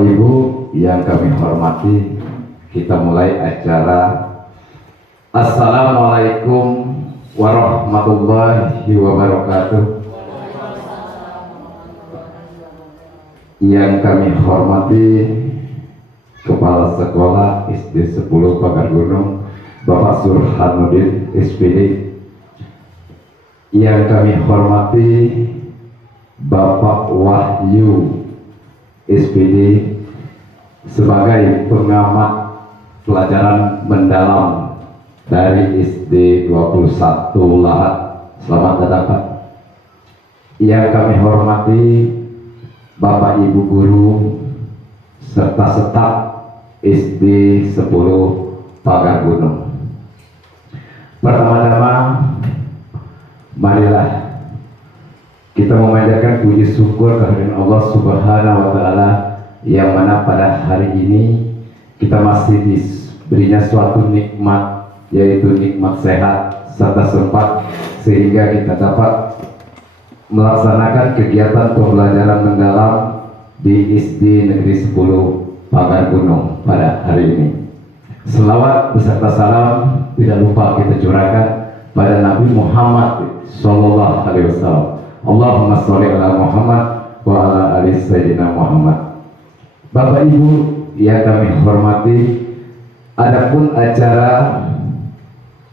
Bapak Ibu yang kami hormati, kita mulai acara. Assalamualaikum warahmatullahi wabarakatuh. Yang kami hormati Kepala Sekolah SD 10 Pagar Gunung Bapak Surhanuddin SPD. Yang kami hormati Bapak Wahyu SPD sebagai pengamat pelajaran mendalam dari SD 21 Lahat. Selamat datang Pak. Yang kami hormati Bapak Ibu Guru serta staf SD 10 Pagar Gunung. Pertama-tama marilah kita memanjatkan puji syukur kehadiran Allah Subhanahu wa Ta'ala, yang mana pada hari ini kita masih diberinya suatu nikmat, yaitu nikmat sehat serta sempat, sehingga kita dapat melaksanakan kegiatan pembelajaran mendalam di SD Negeri 10 Pagar Gunung pada hari ini. Selawat beserta salam tidak lupa kita curahkan pada Nabi Muhammad Sallallahu Alaihi Wasallam. Allahumma sholli ala Muhammad wa ala ali Sayyidina Muhammad. Bapak Ibu yang kami hormati, adapun acara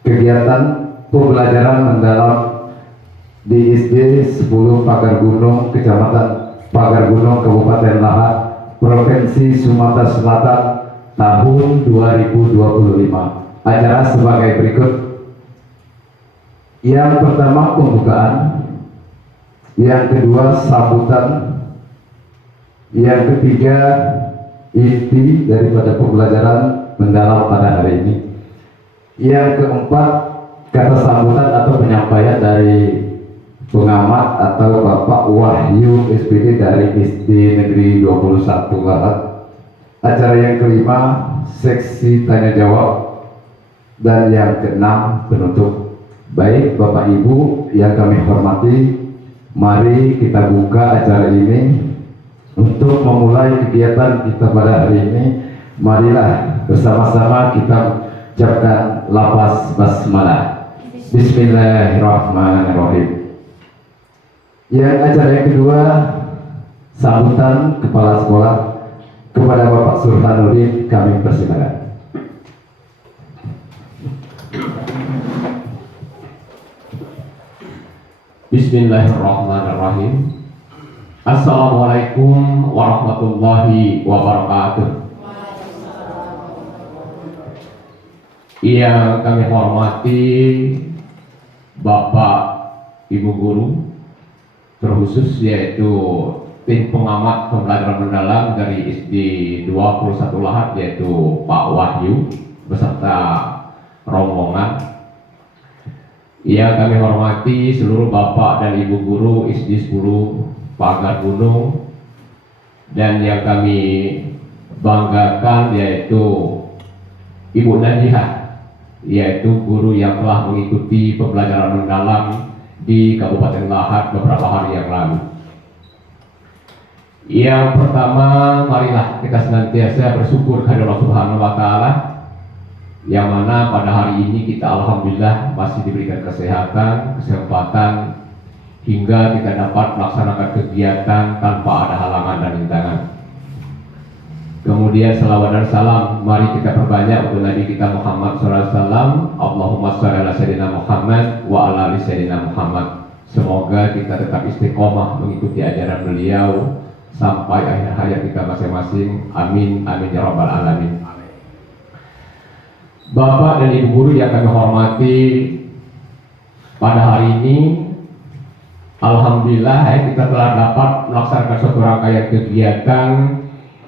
kegiatan pembelajaran mendalam di SD 10 Pagar Gunung, Kecamatan Pagar Gunung, Kabupaten Lahat, Provinsi Sumatera Selatan tahun 2025. Acara sebagai berikut. Yang pertama pembukaan, yang kedua sambutan, yang ketiga inti daripada pembelajaran mendalam pada hari ini, yang keempat kata sambutan atau penyampaian dari pengamat atau Bapak Wahyu SPD dari SD Negeri 21 Lahat. Acara yang kelima seksi tanya jawab, dan yang keenam penutup. Baik Bapak Ibu yang kami hormati, mari kita buka acara ini. Untuk memulai kegiatan kita pada hari ini, marilah bersama-sama kita ucapkan lafaz basmalah. Bismillahirrahmanirrahim. Yang acara yang kedua, sambutan Kepala Sekolah kepada Bapak Surhanuddin, kami persilakan. Bismillahirrahmanirrahim. Assalamualaikum warahmatullahi wabarakatuh. Yang kami hormati Bapak Ibu Guru, terkhusus yaitu tim pengamat pembelajaran mendalam dari SD 21 Lahat, yaitu Pak Wahyu beserta rombongan. Yang kami hormati seluruh Bapak dan Ibu Guru SD 10 Pagar Gunung, dan yang kami banggakan yaitu Ibu Najihah, yaitu guru yang telah mengikuti pembelajaran mendalam di Kabupaten Lahat beberapa hari yang lalu. Yang pertama, marilah kita senantiasa bersyukur kepada Allah Subhanahu wa Ta'ala, yang mana pada hari ini kita alhamdulillah masih diberikan kesehatan, kesempatan, hingga kita dapat melaksanakan kegiatan tanpa ada halangan dan rintangan. Kemudian salawat dan salam mari kita perbanyak untuk Nabi kita Muhammad SAW. Allahumma sholli ala Sayyidina Muhammad wa ala ali Sayyidina Muhammad. Semoga kita tetap istiqomah mengikuti ajaran beliau sampai akhir hayat kita masing-masing. Amin, amin ya rabbal alamin. Bapak dan Ibu Guru yang kami hormati, pada hari ini alhamdulillah kita telah dapat melaksanakan suatu rangkaian kegiatan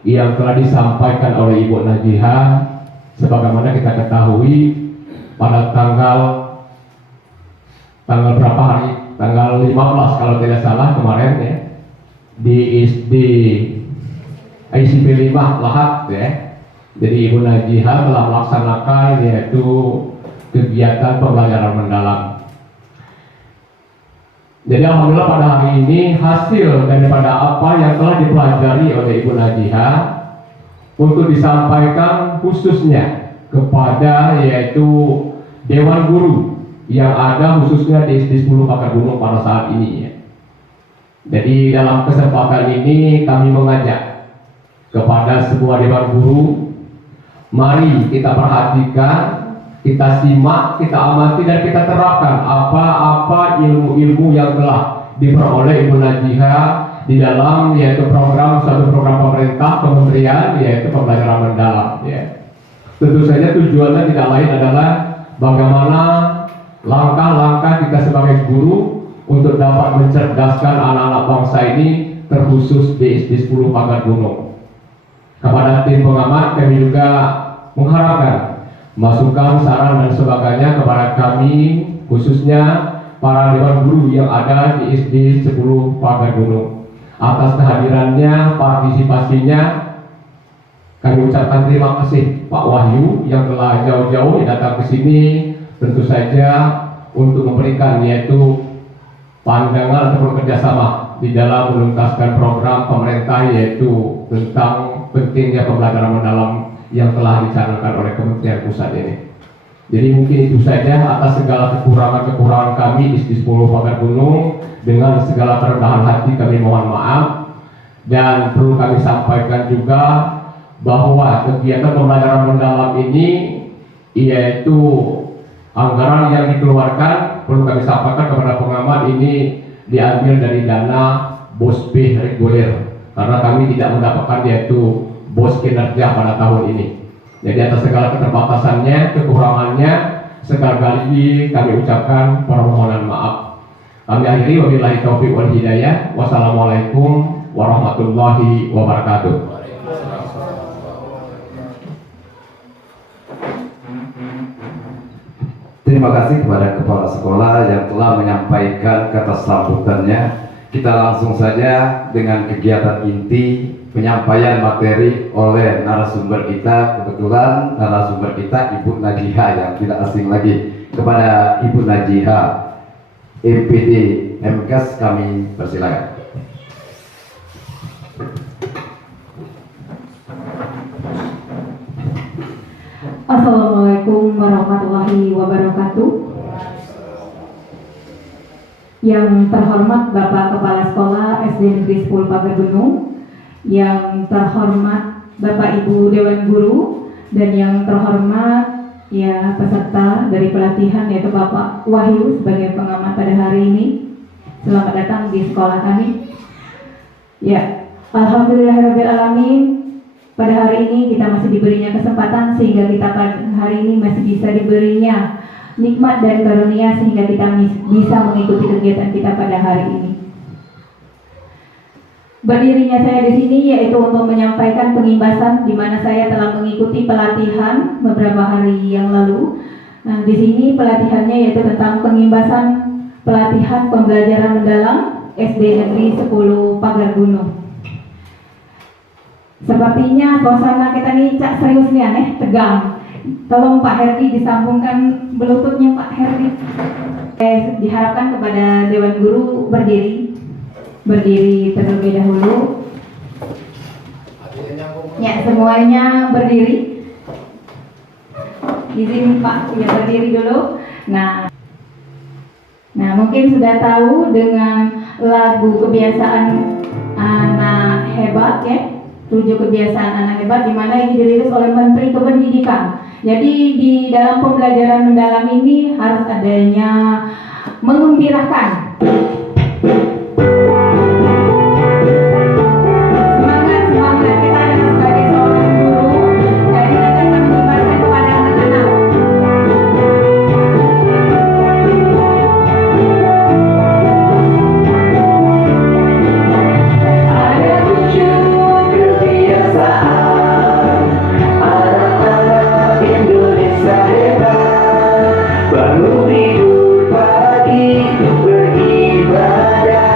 yang telah disampaikan oleh Ibu Najihah. Sebagaimana kita ketahui, pada tanggal berapa hari? Tanggal 15 kalau tidak salah kemarin ya, di SD ICP 5 Lahat ya. Jadi Ibu Najihah telah melaksanakan yaitu kegiatan pembelajaran mendalam. Jadi alhamdulillah pada hari ini hasil daripada apa yang telah dipelajari oleh Ibu Najihah untuk disampaikan khususnya kepada yaitu Dewan Guru yang ada khususnya di SD 10 Pakar Gunung pada saat ini ya. Jadi dalam kesempatan ini kami mengajak kepada semua Dewan Guru, mari kita perhatikan, kita simak, kita amati dan kita terapkan apa-apa ilmu-ilmu yang telah diperoleh Ibu Najihah di dalam yaitu suatu program pemerintah kementerian yaitu pembelajaran mendalam ya. Tentu saja tujuannya tidak lain adalah bagaimana langkah-langkah kita sebagai guru untuk dapat mencerdaskan anak-anak bangsa ini terkhusus di SD 10 Pakar Gunung. Kepada tim pengamat kami juga mengharapkan masukan, saran dan sebagainya kepada kami khususnya para dewan guru yang ada di SD 10 Pakar Gunung. Atas kehadirannya, partisipasinya, kami ucapkan terima kasih Pak Wahyu yang telah jauh-jauh datang ke sini, tentu saja untuk memberikan yaitu pandangan ataupun kerjasama di dalam menuntaskan program pemerintah yaitu tentang pentingnya pembelajaran mendalam yang telah dicanangkan oleh Kementerian Pusat ini. Jadi mungkin itu saja atas segala kekurangan kami di 10 Pakar Gunung. Dengan segala kerendahan hati kami mohon maaf, dan perlu kami sampaikan juga bahwa kegiatan pembelajaran mendalam ini yaitu anggaran yang dikeluarkan, perlu kami sampaikan kepada pengamat, ini diambil dari dana BOS B reguler karena kami tidak mendapatkan yaitu BOS kinerja pada tahun ini. Jadi atas segala keterbatasannya, kekurangannya, sekali lagi kami ucapkan permohonan maaf. Kami akhiri wabillahi taufiq wal hidayah. Wassalamualaikum warahmatullahi wabarakatuh. Terima kasih kepada Kepala Sekolah yang telah menyampaikan kata sambutannya. Kita langsung saja dengan kegiatan inti penyampaian materi oleh narasumber kita. Kebetulan narasumber kita Ibu Najihah yang tidak asing lagi. Kepada Ibu Najihah MPD MKes kami persilakan. Assalamualaikum warahmatullahi wabarakatuh. Yang terhormat Bapak Kepala Sekolah SD Negeri 10 Pakar Gunung, yang terhormat Bapak Ibu Dewan Guru, dan yang terhormat ya peserta dari pelatihan yaitu Bapak Wahyu sebagai pengamat pada hari ini. Selamat datang di sekolah kami. Ya, alhamdulillahirrahmanirrahim. Pada hari ini kita masih diberinya kesempatan sehingga kita pada hari ini masih bisa diberinya nikmat dan karunia sehingga kita bisa mengikuti kegiatan kita pada hari ini. Berdirinya saya di sini yaitu untuk menyampaikan pengimbasan di mana saya telah mengikuti pelatihan beberapa hari yang lalu. Nah, di sini pelatihannya yaitu tentang pengimbasan pelatihan pembelajaran mendalam SD Negeri 10 Pakar Gunung. Sepertinya suasana kita nih cak serius nih aneh, tegang. Tolong Pak Herdi disambungkan bluetoothnya Pak Herdi. Diharapkan kepada Dewan Guru berdiri terlebih dahulu. Ya, semuanya berdiri. Izin Pak, ya berdiri dulu. Nah mungkin sudah tahu dengan lagu kebiasaan anak hebat ya, 7 kebiasaan anak hebat, di mana ini dirilis oleh Menteri Kependidikan. Jadi di dalam pembelajaran mendalam ini harus adanya mengembirakan. Bangun hidup pagi beribadah.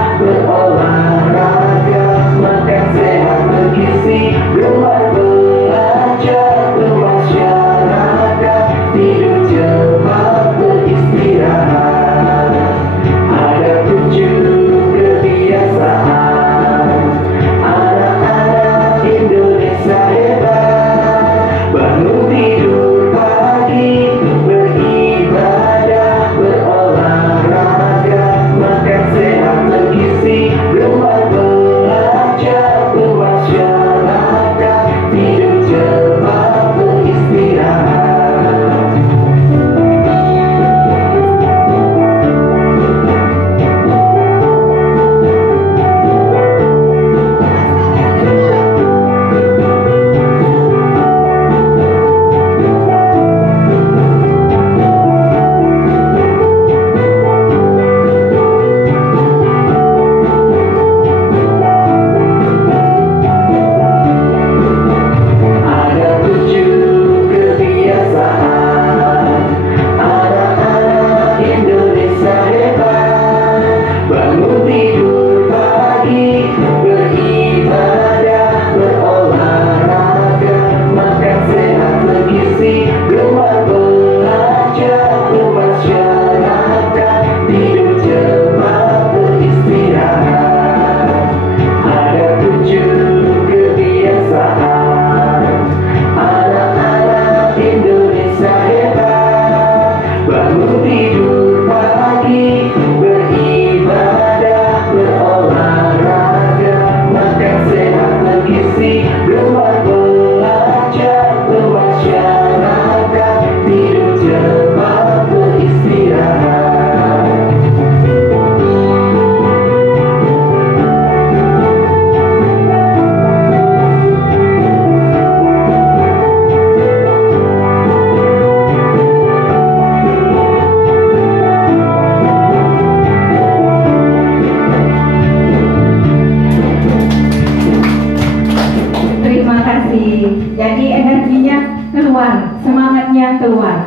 keluar, semangatnya keluar.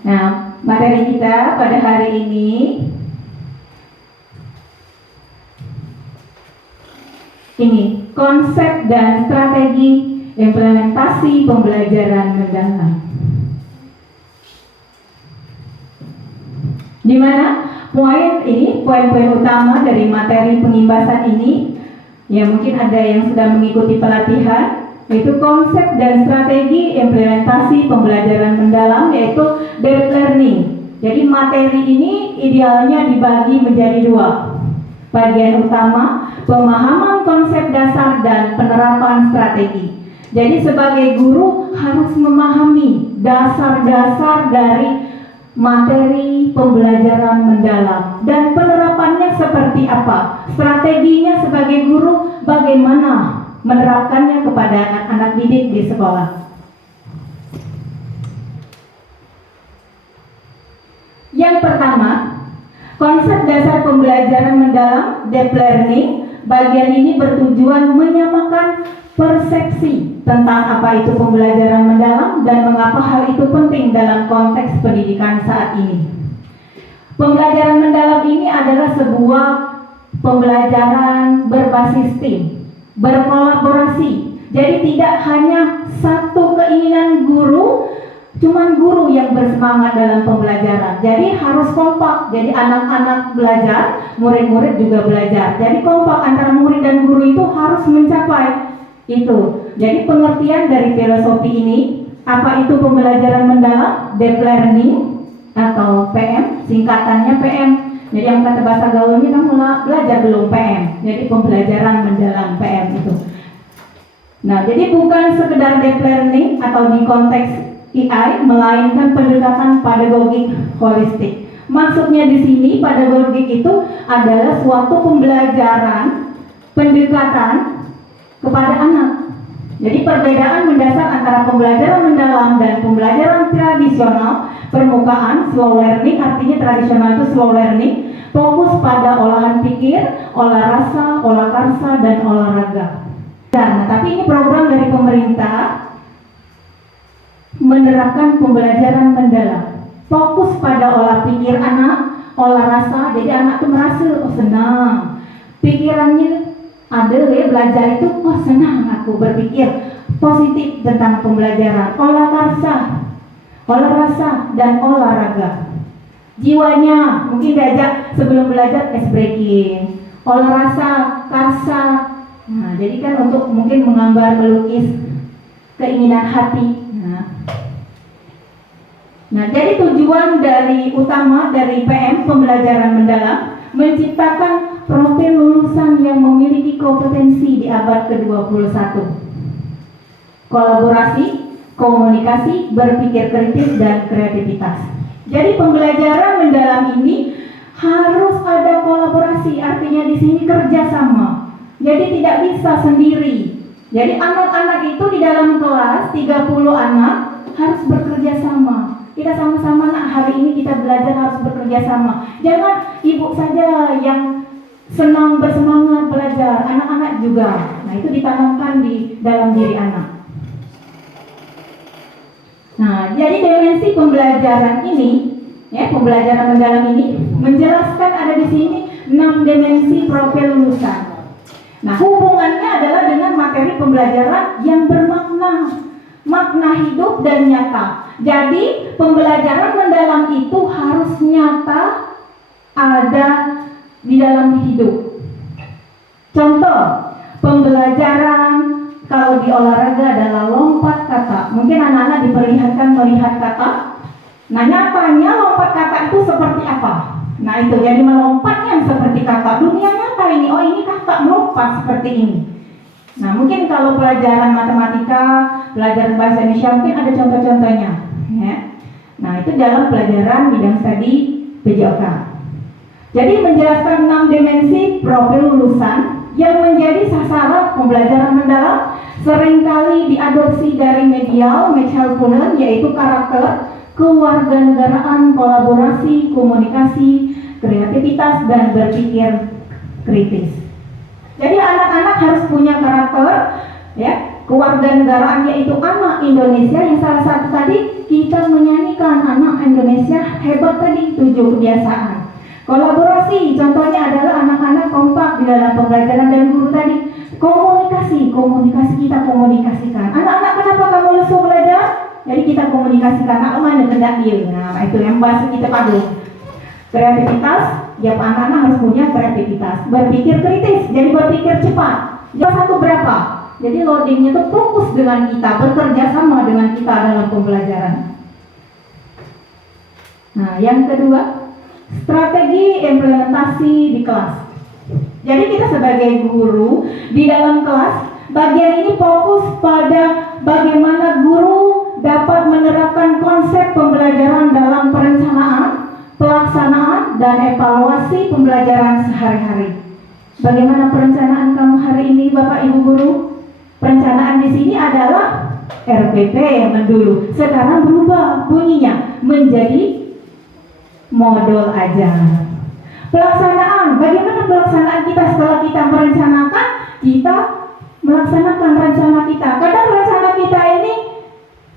Nah, materi kita pada hari ini konsep dan strategi implementasi pembelajaran mendalam. Di mana poin-poin utama dari materi pengimbasan ini, ya mungkin ada yang sudah mengikuti pelatihan, yaitu konsep dan strategi implementasi pembelajaran mendalam, yaitu deep learning. Jadi materi ini idealnya dibagi menjadi dua. Bagian utama, pemahaman konsep dasar dan penerapan strategi. Jadi sebagai guru harus memahami dasar-dasar dari materi pembelajaran mendalam dan penerapannya seperti apa. Strateginya sebagai guru bagaimana menerapkannya kepada anak-anak didik di sekolah. Yang pertama, konsep dasar pembelajaran mendalam deep learning. Bagian ini bertujuan menyamakan persepsi tentang apa itu pembelajaran mendalam dan mengapa hal itu penting dalam konteks pendidikan saat ini. Pembelajaran mendalam ini adalah sebuah pembelajaran berbasis tim, berkolaborasi. Jadi tidak hanya satu keinginan guru, cuman guru yang bersemangat dalam pembelajaran. Jadi harus kompak. Jadi anak-anak belajar, murid-murid juga belajar. Jadi kompak antara murid dan guru itu harus mencapai itu. Jadi pengertian dari filosofi ini, apa itu pembelajaran mendalam? Deep learning atau PM, singkatannya PM. Jadi yang kata bahasa gaulnya kan belajar belum PM. Jadi pembelajaran mendalam PM itu. Nah, jadi bukan sekedar deep learning atau di konteks AI, melainkan pendekatan pedagogik holistik. Maksudnya di sini pedagogik itu adalah suatu pembelajaran pendekatan kepada anak. Jadi perbedaan mendasar antara pembelajaran mendalam dan pembelajaran tradisional permukaan, slow learning, artinya tradisional itu slow learning, fokus pada olahan pikir, olah rasa, olah karsa, dan olahraga. Nah, tapi ini program dari pemerintah menerapkan pembelajaran mendalam, fokus pada olah pikir anak, olah rasa. Jadi anak tuh merasa senang, pikirannya ada ya, belajar itu senang aku berpikir positif tentang pembelajaran. Olah karsa, olah rasa, dan olahraga. Jiwanya mungkin diajak sebelum belajar ice breaking, olah rasa, karsa. Nah, jadi kan untuk mungkin menggambar, melukis keinginan hati. Nah, jadi tujuan utama dari PM pembelajaran mendalam menciptakan profil lulusan yang memiliki kompetensi di abad ke-21. Kolaborasi, komunikasi, berpikir kritis, dan kreativitas. Jadi pembelajaran mendalam ini harus ada kolaborasi, artinya di sini kerjasama. Jadi tidak bisa sendiri. Jadi anak-anak itu di dalam kelas 30 anak harus bekerja sama. Kita sama-sama, nak, hari ini kita belajar harus bekerja sama. Jangan ibu saja yang senang bersemangat belajar, anak-anak juga. Nah, itu ditanamkan di dalam diri anak. Nah, jadi dimensi pembelajaran ini, ya, pembelajaran mendalam ini menjelaskan ada di sini 6 dimensi profil lulusan. Nah, hubungannya adalah dengan materi pembelajaran yang bermakna, makna hidup dan nyata. Jadi pembelajaran mendalam itu harus nyata, ada di dalam hidup. Contoh, pembelajaran kalau di olahraga adalah lompat kata. Mungkin anak-anak diperlihatkan melihat kata. Nah, nyatanya lompat kata itu seperti apa? Nah, itu jadi melompatnya seperti kata. Dunia nyata ini, oh ini kata melompat seperti ini. Nah, mungkin kalau pelajaran matematika, pelajaran bahasa Indonesia mungkin ada contoh-contohnya, ya. Nah, itu dalam pelajaran bidang studi PJOK. Jadi menjelaskan 6 dimensi profil lulusan yang menjadi sasaran pembelajaran mendalam seringkali diadopsi dari medial Mitchell-Fuller, yaitu karakter, kewarganegaraan, kolaborasi, komunikasi, kreativitas, dan berpikir kritis. Jadi anak-anak harus punya karakter, ya, kewarganegaraan yaitu anak Indonesia, yang salah satu tadi kita menyanyikan anak Indonesia hebat tadi, 7 kebiasaan. Kolaborasi contohnya adalah anak-anak kompak di dalam pembelajaran dan guru tadi. Komunikasi kita komunikasikan. Anak-anak, kenapa kamu lesu belajar? Jadi kita komunikasikan. Nak mana kendak dia? Nah, itu yang bahasa kita padu. Kreativitas, ya anak-anak harus punya kreativitas. Berpikir kritis, jadi berpikir cepat. Jam 1 berapa? Jadi loadingnya itu fokus dengan kita, bekerja sama dengan kita dalam pembelajaran. Nah, yang kedua, strategi implementasi di kelas. Jadi kita sebagai guru di dalam kelas, bagian ini fokus pada bagaimana guru dapat menerapkan konsep pembelajaran dalam perencanaan, pelaksanaan, dan evaluasi pembelajaran sehari-hari. Bagaimana perencanaan kamu hari ini, Bapak Ibu guru? Perencanaan di sini adalah RPP yang dulu, sekarang berubah bunyinya menjadi modul ajar. Pelaksanaan, bagaimana pelaksanaan kita setelah kita merencanakan, kita melaksanakan rencana kita. Kadang rencana kita ini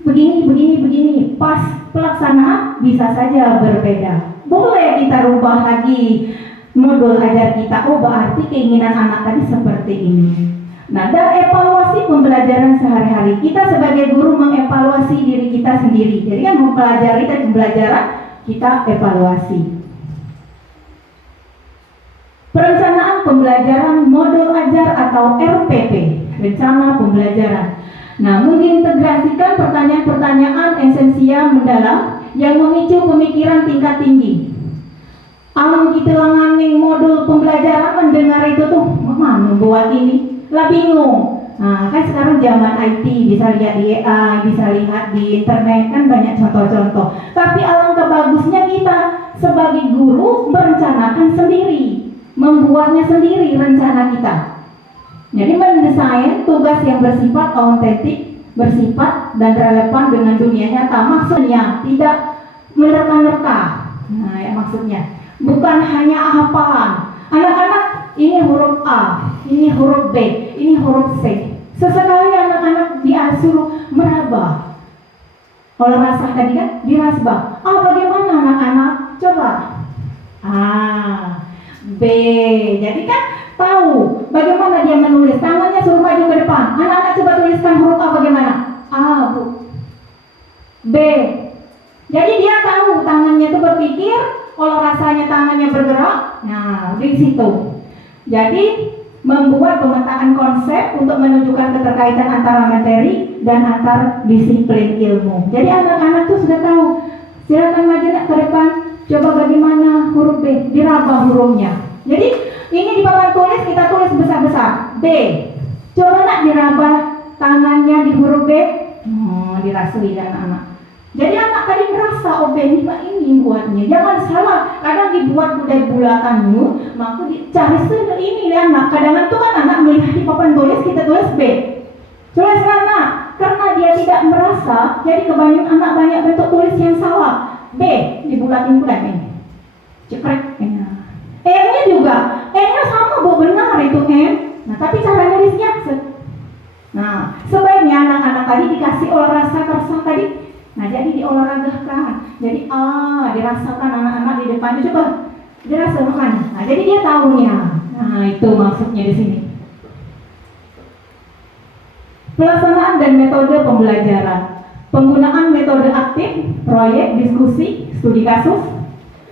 begini, pas pelaksanaan bisa saja berbeda. Boleh kita rubah lagi modul ajar kita, oh berarti keinginan anak tadi seperti ini. Nah, dan evaluasi pembelajaran sehari-hari. Kita sebagai guru mengevaluasi diri kita sendiri. Jadi kan mempelajari dan pembelajaran kita evaluasi. Perencanaan pembelajaran modul ajar atau RPP, rencana pembelajaran. Nah, mengintegrasikan pertanyaan-pertanyaan esensial mendalam yang memicu pemikiran tingkat tinggi. Alam kita langaning modul pembelajaran mendengar itu tuh, mana buat ini? Lah bingung. Nah, kan sekarang zaman IT, bisa lihat di AI, bisa lihat di internet, kan banyak contoh-contoh. Tapi alangkah bagusnya kita sebagai guru merencanakan sendiri, membuatnya sendiri rencana kita. Jadi mendesain tugas yang bersifat autentik, bersifat dan relevan dengan dunia nyata. Maksudnya tidak menerka-nerka. Nah, ya maksudnya bukan hanya hafalan. Anak-anak ini huruf A, ini huruf B, ini huruf C. Sesekali anak-anak disuruh meraba. Kalau rasa tadi kan dirasbah. Bagaimana anak-anak? Coba. B. Jadi kan tahu bagaimana dia menulis. Tangannya suruh maju ke depan. Anak-anak coba tuliskan huruf A bagaimana? A, Bu. B. Jadi dia tahu tangannya itu berpikir, kalau rasanya tangannya bergerak. Nah, di situ. Jadi membuat pemetaan konsep untuk menunjukkan keterkaitan antara materi dan antar disiplin ilmu. Jadi anak-anak tuh sudah tahu. Silakan maju nak ke depan. Coba bagaimana huruf B, diraba hurufnya. Jadi ini di papan tulis kita tulis besar-besar B. Coba nak diraba tangannya di huruf B. Dirasui anak-anak. Jadi anak tadi merasa B ini buatnya. Jangan salah. Kadang dibuat budaya bulatanmu, maka dicari ini anak. Kadang itu kan anak melihat di papan tulis kita tulis B. Tulis anak karena dia tidak merasa. Jadi kebanyakan anak banyak bentuk tulis yang salah. B dibulatin bulat ini, cekrek. E-nya juga, E-nya sama Bu, benar itu M. Nah, tapi cara nulisnya Nah, sebaiknya anak-anak tadi dikasih olahraga tadi. Nah, jadi diolahragakan. Jadi dirasakan anak-anak di depan itu, coba dirasakan. Nah, jadi dia tahunya. Nah, itu maksudnya di sini. Pelaksanaan dan metode pembelajaran. Penggunaan metode aktif, proyek, diskusi, studi kasus.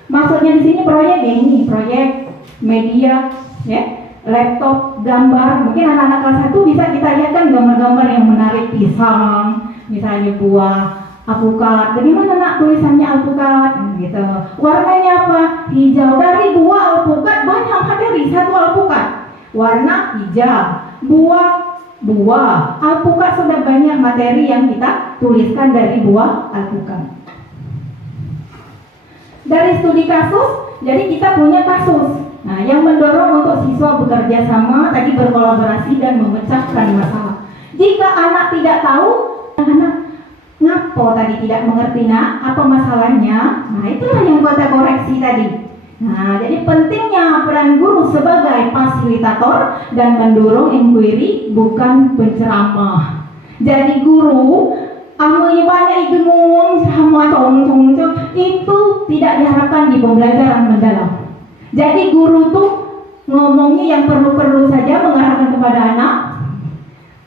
Maksudnya di sini proyek ini, proyek media, ya, laptop, gambar. Mungkin anak-anak kelas 1 bisa kita lihat kan gambar-gambar yang menarik, pisang, misalnya buah alpukat. Bagaimana nak tulisannya alpukat? Gitu. Warnanya apa? Hijau. Dari buah alpukat banyak materi, satu alpukat warna hijau. Buah alpukat sudah banyak materi yang kita tuliskan dari buah alpukat. Dari studi kasus, jadi kita punya kasus. Nah, yang mendorong untuk siswa bekerja sama, tadi berkolaborasi dan memecahkan masalah. Jika anak tidak tahu, anak ngapo tadi tidak mengerti apa masalahnya. Nah, itulah yang kita koreksi tadi. Nah, jadi pentingnya peran guru sebagai fasilitator dan mendorong inquiry, bukan penceramah. Jadi guru amanya banyak itu ngomong sama cong itu tidak diharapkan di pembelajaran mendalam. Jadi guru tuh ngomongnya yang perlu-perlu saja mengarahkan kepada anak.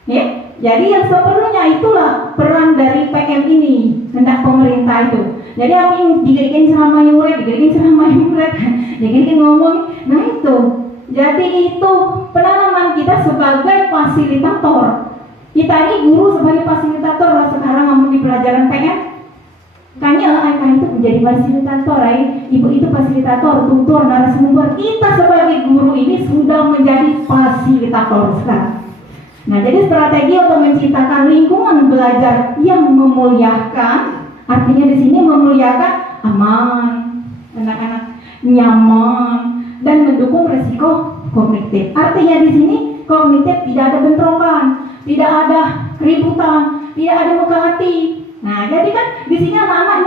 Ya, jadi yang seperlunya itulah peran dari PM ini, hendak pemerintah itu. Jadi apa yang digerikin sama murid, digerikin ngomong, nah itu. Jadi itu penanaman kita sebagai fasilitator. Kita ini guru sebagai fasilitator lah sekarang ngomong di pelajaran PM. Kayaknya ayah itu menjadi fasilitator, ibu itu fasilitator, tutor, narasumber. Kita sebagai guru ini sudah menjadi fasilitator sekarang. Nah, jadi strategi untuk menciptakan lingkungan belajar yang memuliakan, artinya di sini memuliakan aman, anak-anak nyaman, dan mendukung resiko kognitif. Artinya di sini kognitif tidak ada bentrokan, tidak ada keributan, tidak ada muka hati. Nah, jadi kan di sini anak-anak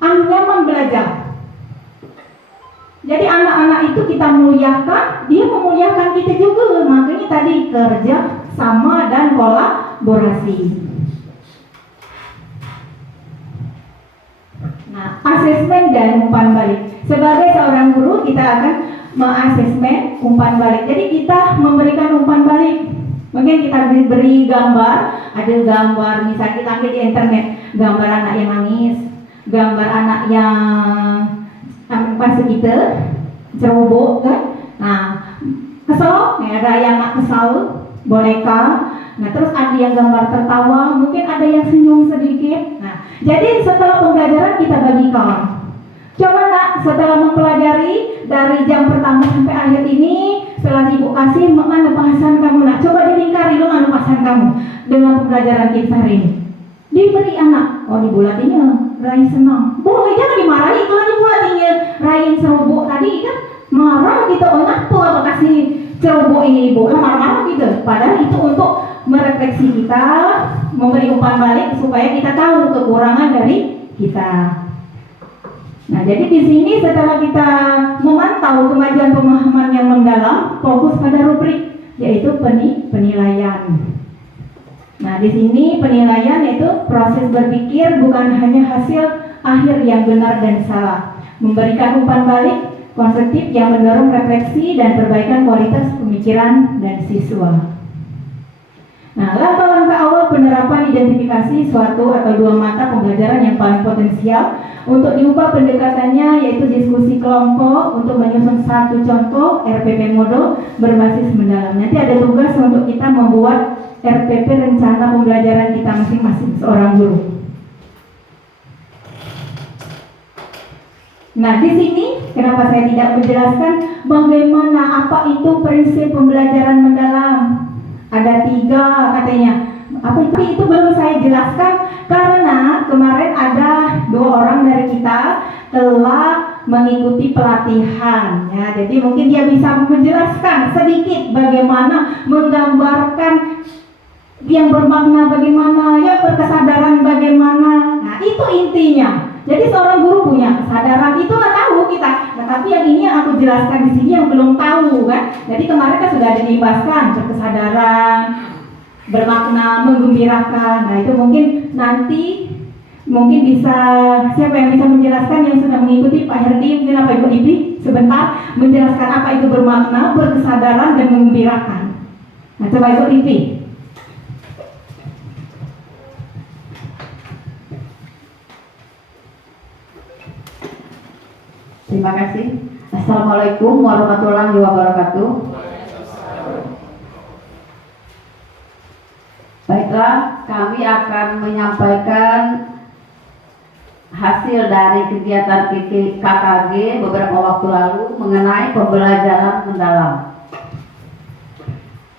nyaman belajar. Jadi anak-anak itu kita muliakan, dia memuliakan kita juga. Makanya tadi kerja sama dan kolaborasi. Nah, asesmen dan umpan balik. Sebagai seorang guru kita akan mengasesmen umpan balik. Jadi kita memberikan umpan balik. Mungkin kita beri gambar, ada gambar misalnya kita ambil di internet, gambar anak yang nangis, gambar anak yang pas kita ceroboh kan. Nah, kesel, ada yang nggak kesel, boneka. Nah, terus ada yang gambar tertawa, mungkin ada yang senyum sedikit. Nah, jadi setelah pembelajaran kita bagikan. Coba nak, setelah mempelajari dari jam pertama sampai akhir ini, setelah ibu kasih mana bahasan kamu nak, coba dilingkari dulu mana bahasan kamu dengan pembelajaran kita hari ini. Diberi anak, oh dibulatinya, Rai senang. Boleh jangan dimarahi kalau dibulatinya, Rai serobok tadi kan marah gitu, oh ngapa apa kasih cerobok ini ibu, marah-marah gitu. Padahal itu untuk merefleksi kita, memberi umpan balik supaya kita tahu kekurangan dari kita. Nah, jadi di sini setelah kita memantau kemajuan pemahaman yang mendalam, fokus pada rubrik yaitu penilaian. Nah, di sini penilaian yaitu proses berpikir bukan hanya hasil akhir yang benar dan salah, memberikan umpan balik konstruktif yang mendorong refleksi dan perbaikan kualitas pemikiran dan siswa. Nah, langkah-langkah awal penerapan identifikasi suatu atau dua mata pembelajaran yang paling potensial untuk diubah pendekatannya yaitu diskusi kelompok untuk menyusun satu contoh RPP model berbasis mendalam. Nanti ada tugas untuk kita membuat RPP rencana pembelajaran kita masing-masing seorang guru. Nah, di sini kenapa saya tidak menjelaskan bagaimana apa itu prinsip pembelajaran mendalam? Ada 3 katanya. Apa itu belum saya jelaskan karena kemarin ada 2 orang dari kita telah mengikuti pelatihan ya. Jadi mungkin dia bisa menjelaskan sedikit bagaimana menggambarkan yang bermakna bagaimana, ya berkesadaran bagaimana. Nah, itu intinya. Jadi seorang guru punya kesadaran itu nggak tahu kita. Nah, tapi yang ini yang aku jelaskan di sini yang belum tahu kan. Jadi kemarin kan sudah dibahaskan berkesadaran, bermakna, menggembirakan. Nah, itu mungkin nanti mungkin bisa siapa yang bisa menjelaskan yang sudah mengikuti Pak Herdi mungkin apa Ibu Ibi sebentar menjelaskan apa itu bermakna, berkesadaran dan menggembirakan. Nah, coba Ibu Ibi. Terima kasih. Assalamualaikum warahmatullahi wabarakatuh. Baiklah, kami akan menyampaikan hasil dari kegiatan KKG beberapa waktu lalu mengenai pembelajaran mendalam.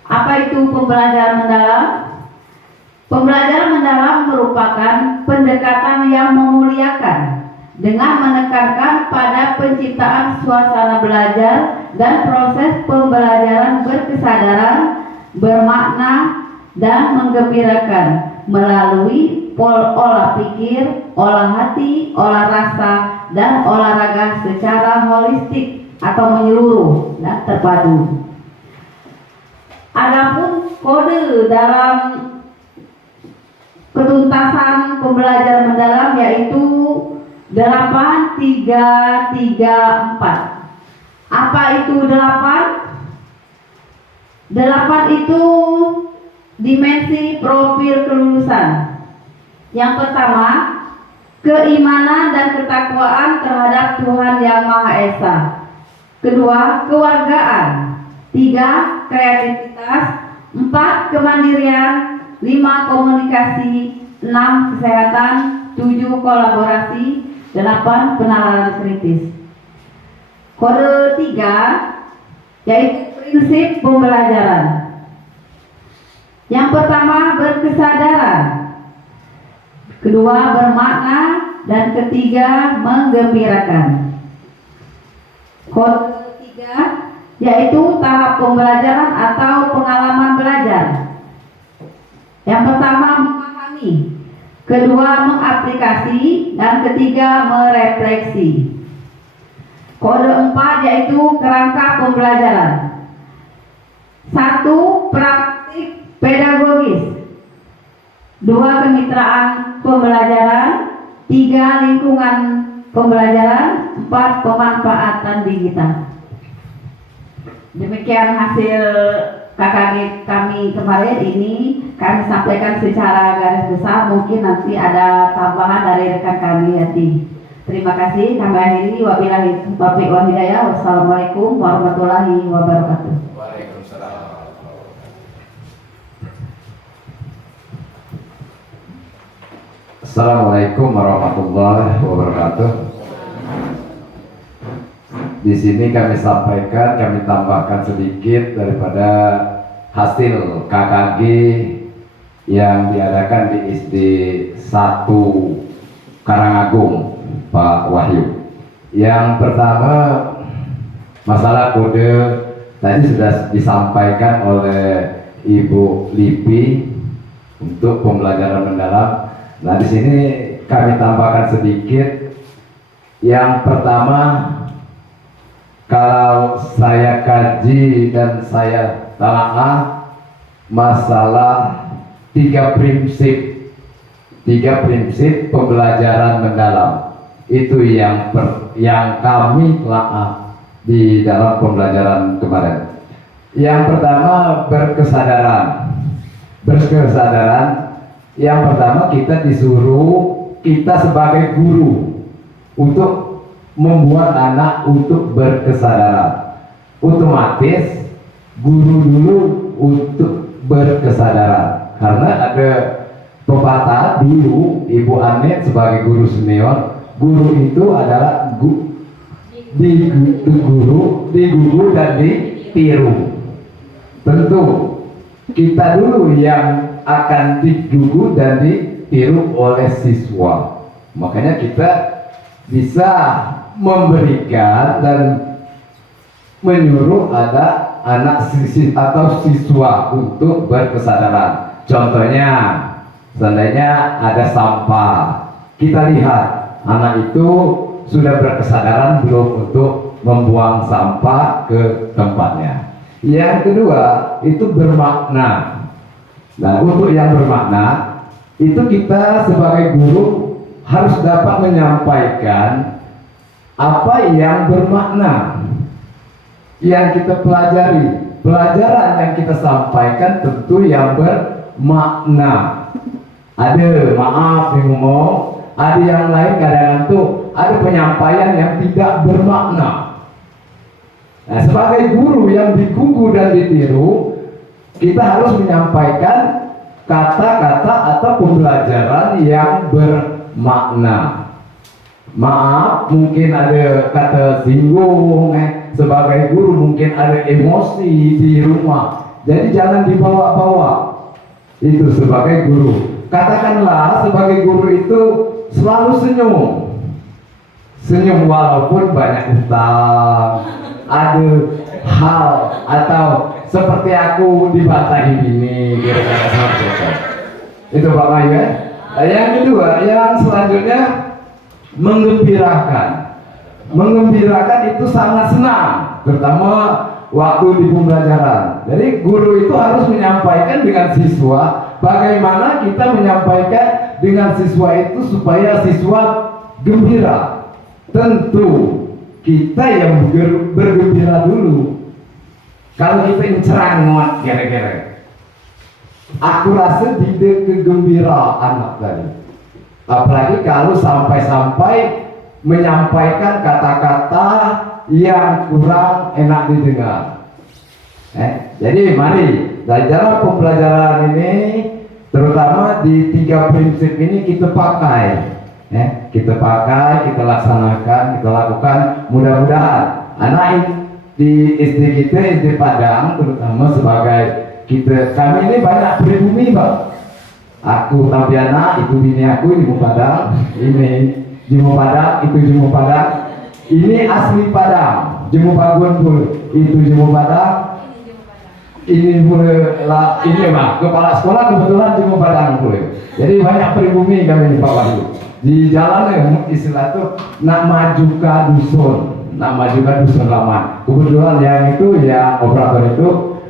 Apa itu pembelajaran mendalam? Pembelajaran mendalam merupakan pendekatan yang memuliakan dengan menekankan pada penciptaan suasana belajar dan proses pembelajaran berkesadaran, bermakna, dan menggembirakan melalui olah pikir, olah hati, olah rasa, dan olahraga secara holistik atau menyeluruh dan terpadu. Adapun kode dalam ketuntasan pembelajaran mendalam, yaitu 8334. Apa itu 8? 8 itu dimensi profil kelulusan. Yang pertama, keimanan dan ketakwaan terhadap Tuhan Yang Maha Esa. Kedua, kewargaan. 3, kreativitas. 4, kemandirian. 5, komunikasi. 6, kesehatan. 7, kolaborasi. 8, penalaran kritis. Kode 3 yaitu prinsip pembelajaran. Yang pertama, berkesadaran. Kedua, bermakna. Dan ketiga, menggembirakan. Kode 3 yaitu tahap pembelajaran atau pengalaman belajar. Yang pertama, memahami. Kedua, mengaplikasi. Dan ketiga, merefleksi. Kode 4 yaitu kerangka pembelajaran. 1, praktik pedagogis. 2, kemitraan pembelajaran. 3, lingkungan pembelajaran. 4, pemanfaatan digital. Demikian hasil KKG kami kemarin. Ini kami sampaikan secara garis besar. Mungkin nanti ada tambahan dari rekan kami nanti. Terima kasih. Kami akhiri. Wabillahi taufiq wal hidayah. Wassalamualaikum warahmatullahi wabarakatuh. Waalaikumsalam. Assalamualaikum warahmatullahi wabarakatuh. Di sini kami sampaikan, kami tambahkan sedikit daripada hasil KKG yang diadakan di SD 1 Karangagung, Pak Wahyu. Yang pertama, masalah kode tadi sudah disampaikan oleh Ibu Lipi untuk pembelajaran mendalam. Nah, di sini kami tambahkan sedikit. Yang pertama, kalau saya kaji dan saya telaah masalah 3 prinsip pembelajaran mendalam itu yang kami telah di dalam pembelajaran kemarin. Yang pertama, berkesadaran. Yang pertama, kita disuruh, kita sebagai guru untuk membuat anak untuk berkesadaran. Otomatis guru dulu untuk berkesadaran, karena ada pepatah dulu Ibu Anet sebagai guru senior, guru itu adalah diguru dan ditiru. Tentu kita dulu yang akan digugu dan ditiru oleh siswa. Makanya kita bisa memberikan dan menyuruh ada anak atau siswa untuk berkesadaran. Contohnya, seandainya ada sampah, kita lihat anak itu sudah berkesadaran belum untuk membuang sampah ke tempatnya. Yang kedua, itu bermakna. Nah, untuk yang bermakna, itu kita sebagai guru harus dapat menyampaikan apa yang bermakna yang kita pelajari. Pelajaran yang kita sampaikan tentu yang bermakna. Ada, maaf nih ngomong, ada yang lain kadang-kadang tuh ada penyampaian yang tidak bermakna. Nah, sebagai guru yang digugu dan ditiru, kita harus menyampaikan kata-kata atau pembelajaran yang bermakna. Maaf, mungkin ada kata singgung, sebagai guru mungkin ada emosi di rumah, jadi jangan dibawa-bawa. Itu sebagai guru. Katakanlah sebagai guru itu selalu senyum walaupun banyak utang, ada hal atau seperti aku dibatahi ini, kira-kira seperti itu. Itu Pak Bayu ya. Nah, yang kedua, yang selanjutnya menggembirakan itu sangat senang, terutama waktu di pembelajaran. Jadi guru itu harus menyampaikan dengan siswa bagaimana kita menyampaikan dengan siswa itu supaya siswa gembira. Tentu kita yang bergembira dulu. Kalau kita yang cerangot gara-gara, aku rasa tidak kegembira anak tadi. Apalagi kalau sampai-sampai menyampaikan kata-kata yang kurang enak didengar. Jadi mari dari dalam pembelajaran ini, terutama di 3 prinsip ini kita pakai, kita laksanakan, kita lakukan. Mudah-mudahan anak di SD kita, SD Padang terutama sebagai kami ini banyak pribumi, Pak. Aku Tabiana, itu bini aku Jemu Padang, ini Jemu Padang, itu Jemu Padang, ini asli Padang, Jemu Pagun pun, itu Jemu Padang, ini pula lah, ini mah kepala sekolah kebetulan Jemu Padang pula. Jadi banyak pribumi kami di Pak Wahyu. Di jalan istilah itu nak maju ke dusun. Lama. Kebetulan yang itu ya operator itu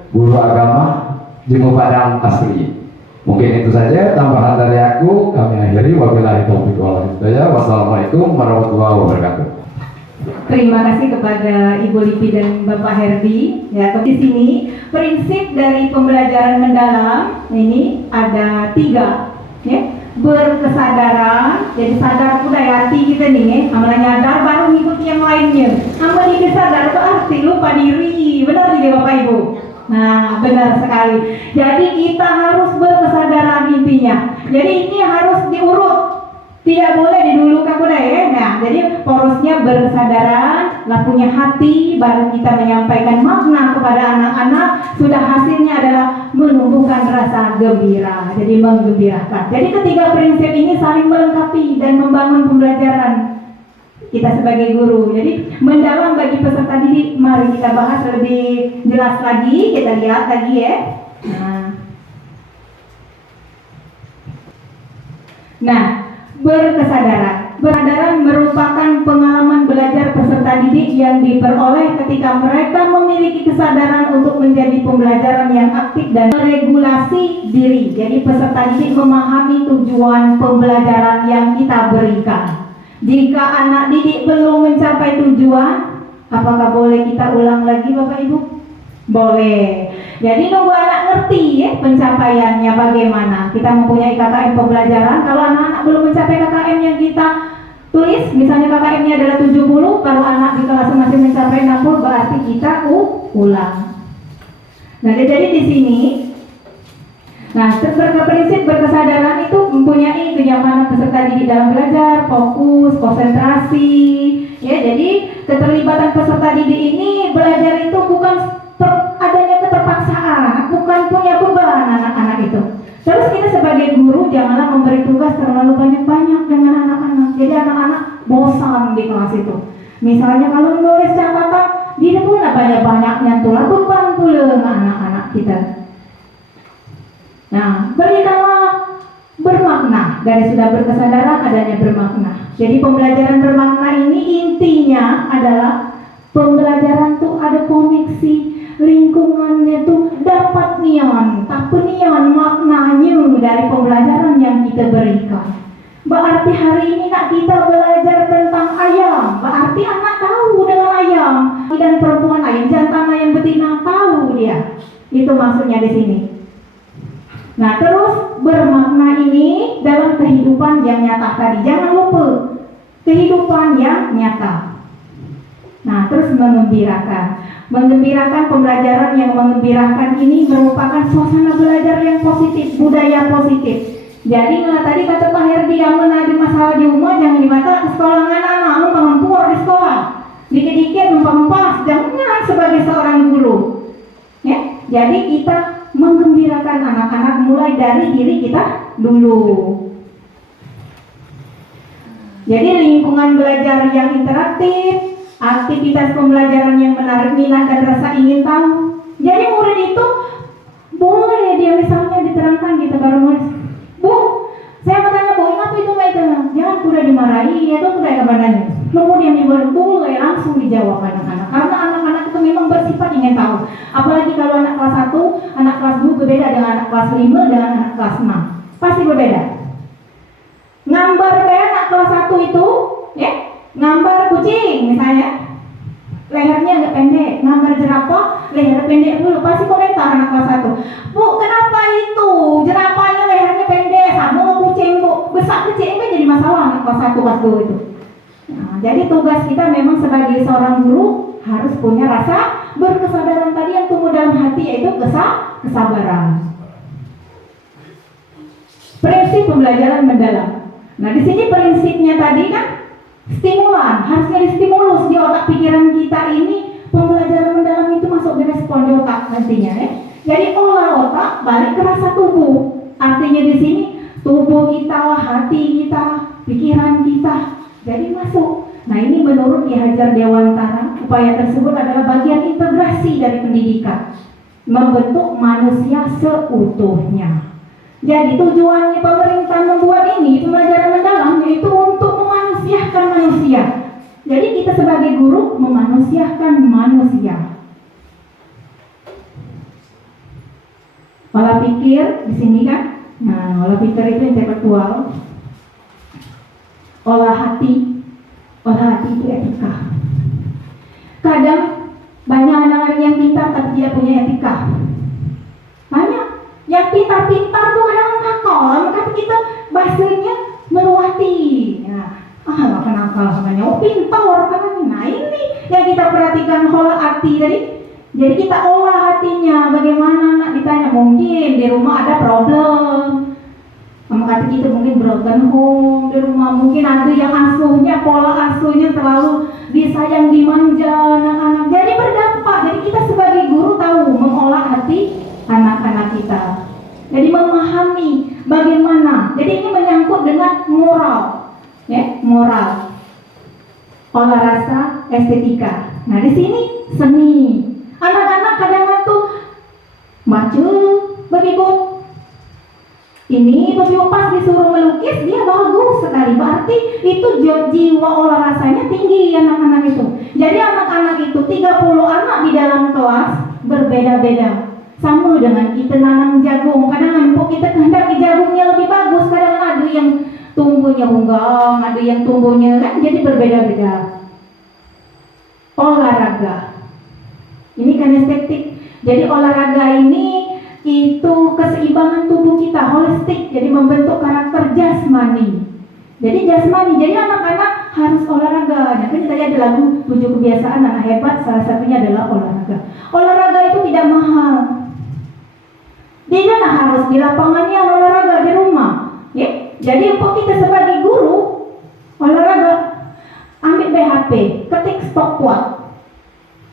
guru agama Jemu Padang asli. Mungkin itu saja tambahan dari aku. Kami akhiri, wabillahi taufiq wal hidayah. Wassalamualaikum warahmatullahi wabarakatuh. Terima kasih kepada Ibu Lipi dan Bapak Herdi. Ya, di sini prinsip dari pembelajaran mendalam ini ada 3, ya. Berkesadaran, jadi sadar budaya hati kita nih, amalnya nyadar baru mengikuti yang lainnya. Amal ini sadar berarti lupa diri, benar tidak Bapak Ibu? Nah, benar sekali. Jadi kita harus berkesadaran intinya. Jadi ini harus diurut, tidak boleh didulukan budaya. Nah, jadi porosnya berkesadaran, lah punya hati, baru kita menyampaikan makna kepada anak-anak. Sudah hasilnya adalah menumbuhkan rasa gembira, jadi menggembirakan. Jadi ketiga prinsip ini saling melengkapi dan membangun pembelajaran kita sebagai guru. Jadi mendalam bagi peserta didik, mari kita bahas lebih jelas lagi. Kita lihat lagi ya. Nah, berkesadaran. Kesadaran merupakan pengalaman belajar peserta didik yang diperoleh ketika mereka memiliki kesadaran untuk menjadi pembelajaran yang aktif dan meregulasi diri. Jadi peserta didik memahami tujuan pembelajaran yang kita berikan. Jika anak didik belum mencapai tujuan, apakah boleh kita ulang lagi Bapak Ibu? Boleh. Jadi nunggu anak ngerti ya pencapaiannya bagaimana. Kita mempunyai KKM pembelajaran. Kalau anak-anak belum mencapai KKM yang kita tulis, misalnya KKM-nya adalah 70, kalau anak di kelas masih mencapai 60, berarti kita ulang. Nah, jadi di sini, nah, prinsip berkesadaran itu mempunyai kenyamanan peserta didik dalam belajar, fokus, konsentrasi. Ya, jadi keterlibatan peserta didik ini belajar itu bukan adanya keterpaksaan, bukan punya beban anak-anak itu. Terus kita sebagai guru janganlah memberi tugas terlalu banyak-banyak dengan anak-anak. Jadi anak-anak bosan di kelas itu. Misalnya kalau nulis catatan, dia pun banyak-banyaknya tulah beban pula anak-anak kita. Nah, berikanlah bermakna. Dari sudah berkesadaran adanya bermakna. Jadi pembelajaran bermakna ini intinya adalah pembelajaran tuh ada koneksi. Lingkungannya tuh dapat nian, tapi nian maknanya dari pembelajaran yang kita berikan. Berarti hari ini nak kita belajar tentang ayam, berarti anak tahu dengan ayam. Dan perempuan ayam jantan ayam betina tahu dia. Itu maksudnya di sini. Nah, terus bermakna ini dalam kehidupan yang nyata tadi. Jangan lupa kehidupan yang nyata. Nah, terus mengembirakan. Menggembirakan pembelajaran yang mengembirakan ini merupakan suasana belajar yang positif, budaya positif. Jadi tadi kata Pak Herdi, yang ada masalah di rumah jangan dimata sekolah anak-anak, mengampur di sekolah. Dikit-dikit numpang-numpang, jangan sebagai seorang guru. Ya, jadi kita menggembirakan anak-anak mulai dari diri kita dulu. Jadi lingkungan belajar yang interaktif, aktivitas pembelajaran yang menarik minat dan rasa ingin tahu. Jadi murid itu boleh dia misalnya diterangkan gitu kalau nulis, Bu, saya mau tanya Bu, apa itu Mbak itu? Jangan udah dimarahi atau udah kepadanya. Kemudian boleh langsung dijawab anak-anak. Karena anak-anak itu memang bersifat ingin tahu. Apalagi kalau anak kelas 1, anak kelas 2 berbeda dengan anak kelas 5 dengan anak kelas 6. Pasti berbeda. Gambar kayak anak kelas 1 itu, ya, gambar kucing misalnya, lehernya agak pendek, gambar jerapah, leher pendek dulu, pasti komentar anak kelas 1. Bu, kenapa itu? Jerapahnya lehernya pendek, sama kucing, Bu. Besar kecil kan jadi masalah anak kelas 1, kelas 2 itu. Nah, jadi tugas kita memang sebagai seorang guru harus punya rasa berkesadaran tadi yang tumbuh dalam hati, yaitu kesabaran. Prinsip pembelajaran mendalam. Nah, di sini prinsipnya tadi kan stimulan, harusnya distimulus di otak pikiran kita ini. Pembelajaran mendalam itu masuk direspon di otak nantinya, ya. Jadi olah otak balik ke rasa tubuh. Artinya di sini tubuh kita, hati kita, pikiran kita jadi masuk. Nah, ini menurut Ki Hajar Dewantara, upaya tersebut adalah bagian integrasi dari pendidikan, membentuk manusia seutuhnya. Jadi tujuannya pemerintah membuat ini pembelajaran mendalam yaitu untuk memanusiakan manusia. Jadi kita sebagai guru memanusiakan manusia. Olah pikir di sini kan, nah olah pikir itu intelektual. Olah hati itu etika. Kadang banyak anak-anak yang pintar tapi tidak punya etika. Banyak yang pintar-pintar tuh kadang nakal, maka kita bahasanya meruati. Ya, gak nakal namanya, pintar kan. Nah ini yang kita perhatikan olah hati tadi. Jadi kita olah hatinya, bagaimana anak ditanya, mungkin di rumah ada problem. Maka kita mungkin broken home di rumah, mungkin ada yang asuhnya, pola asuhnya terlalu disayang, dimanja anak-anak. Jadi berdampak. Jadi kita sebagai guru tahu mengolah hati anak-anak kita. Jadi memahami bagaimana. Jadi ini menyangkut dengan moral, ya, moral, olah rasa, estetika. Nah di sini seni. Anak-anak kadang tuh baca begitu. Ini begitu pas disuruh melukis dia bagus sekali. Berarti itu jiwa olah rasanya tinggi anak-anak itu. Jadi anak-anak itu 30 anak di dalam kelas berbeda-beda. Sama dengan kita nanam jagung. Kadang empuk kita kehendaki jagungnya lebih bagus. Kadang ada yang tumbuhnya unggang, ada yang tumbuhnya kan jadi berbeda-beda. Olahraga. Ini kan estetik. Jadi olahraga ini itu keseimbangan tubuh kita, holistik, jadi membentuk karakter jasmani. Jadi jasmani, jadi anak-anak harus olahraga. Nah, kan tadi ada lagu 7 kebiasaan anak hebat, salah satunya adalah olahraga. Olahraga itu tidak mahal. Dia harus di lapangannya olahraga di rumah, ya. Jadi untuk kita sebagai guru olahraga, ambil BHP, ketik stopwatch,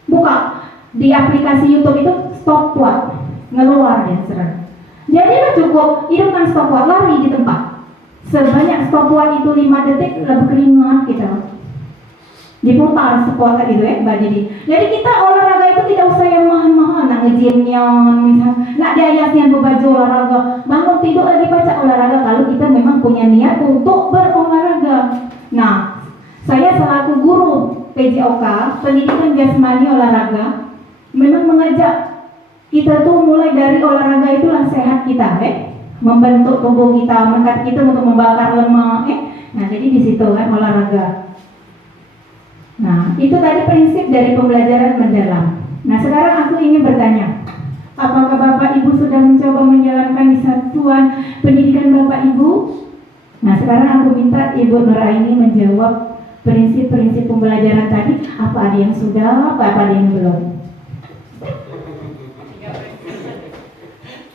buka di aplikasi YouTube itu stopwatch. Ngeluar dia serang. Jadi cukup hidupkan stopwatch, lari di tempat. Sebanyak stopwatch itu 5 detik lebih keringat kita. Diputar stopwatch itu ya, Mbak Didi. Jadi kita olahraga itu tidak usah yang mahal-mahal, nak nge-gymnya, misal, nak diayasnya berbaju olahraga. Bangun tidur lagi baca olahraga kalau kita memang punya niat untuk berolahraga. Nah, saya selaku guru PJOK, pendidikan jasmani olahraga, memang mengajak kita tuh mulai dari olahraga itulah sehat kita, membentuk tubuh kita, mengangkat kita untuk membakar lemak, Nah, jadi di situ kan olahraga. Nah, itu tadi prinsip dari pembelajaran mendalam. Nah, sekarang aku ingin bertanya, apakah Bapak Ibu sudah mencoba menjalankan di satuan pendidikan Bapak Ibu? Nah, sekarang aku minta Ibu Nuraini menjawab prinsip-prinsip pembelajaran tadi. Apa ada yang sudah, apa ada yang belum?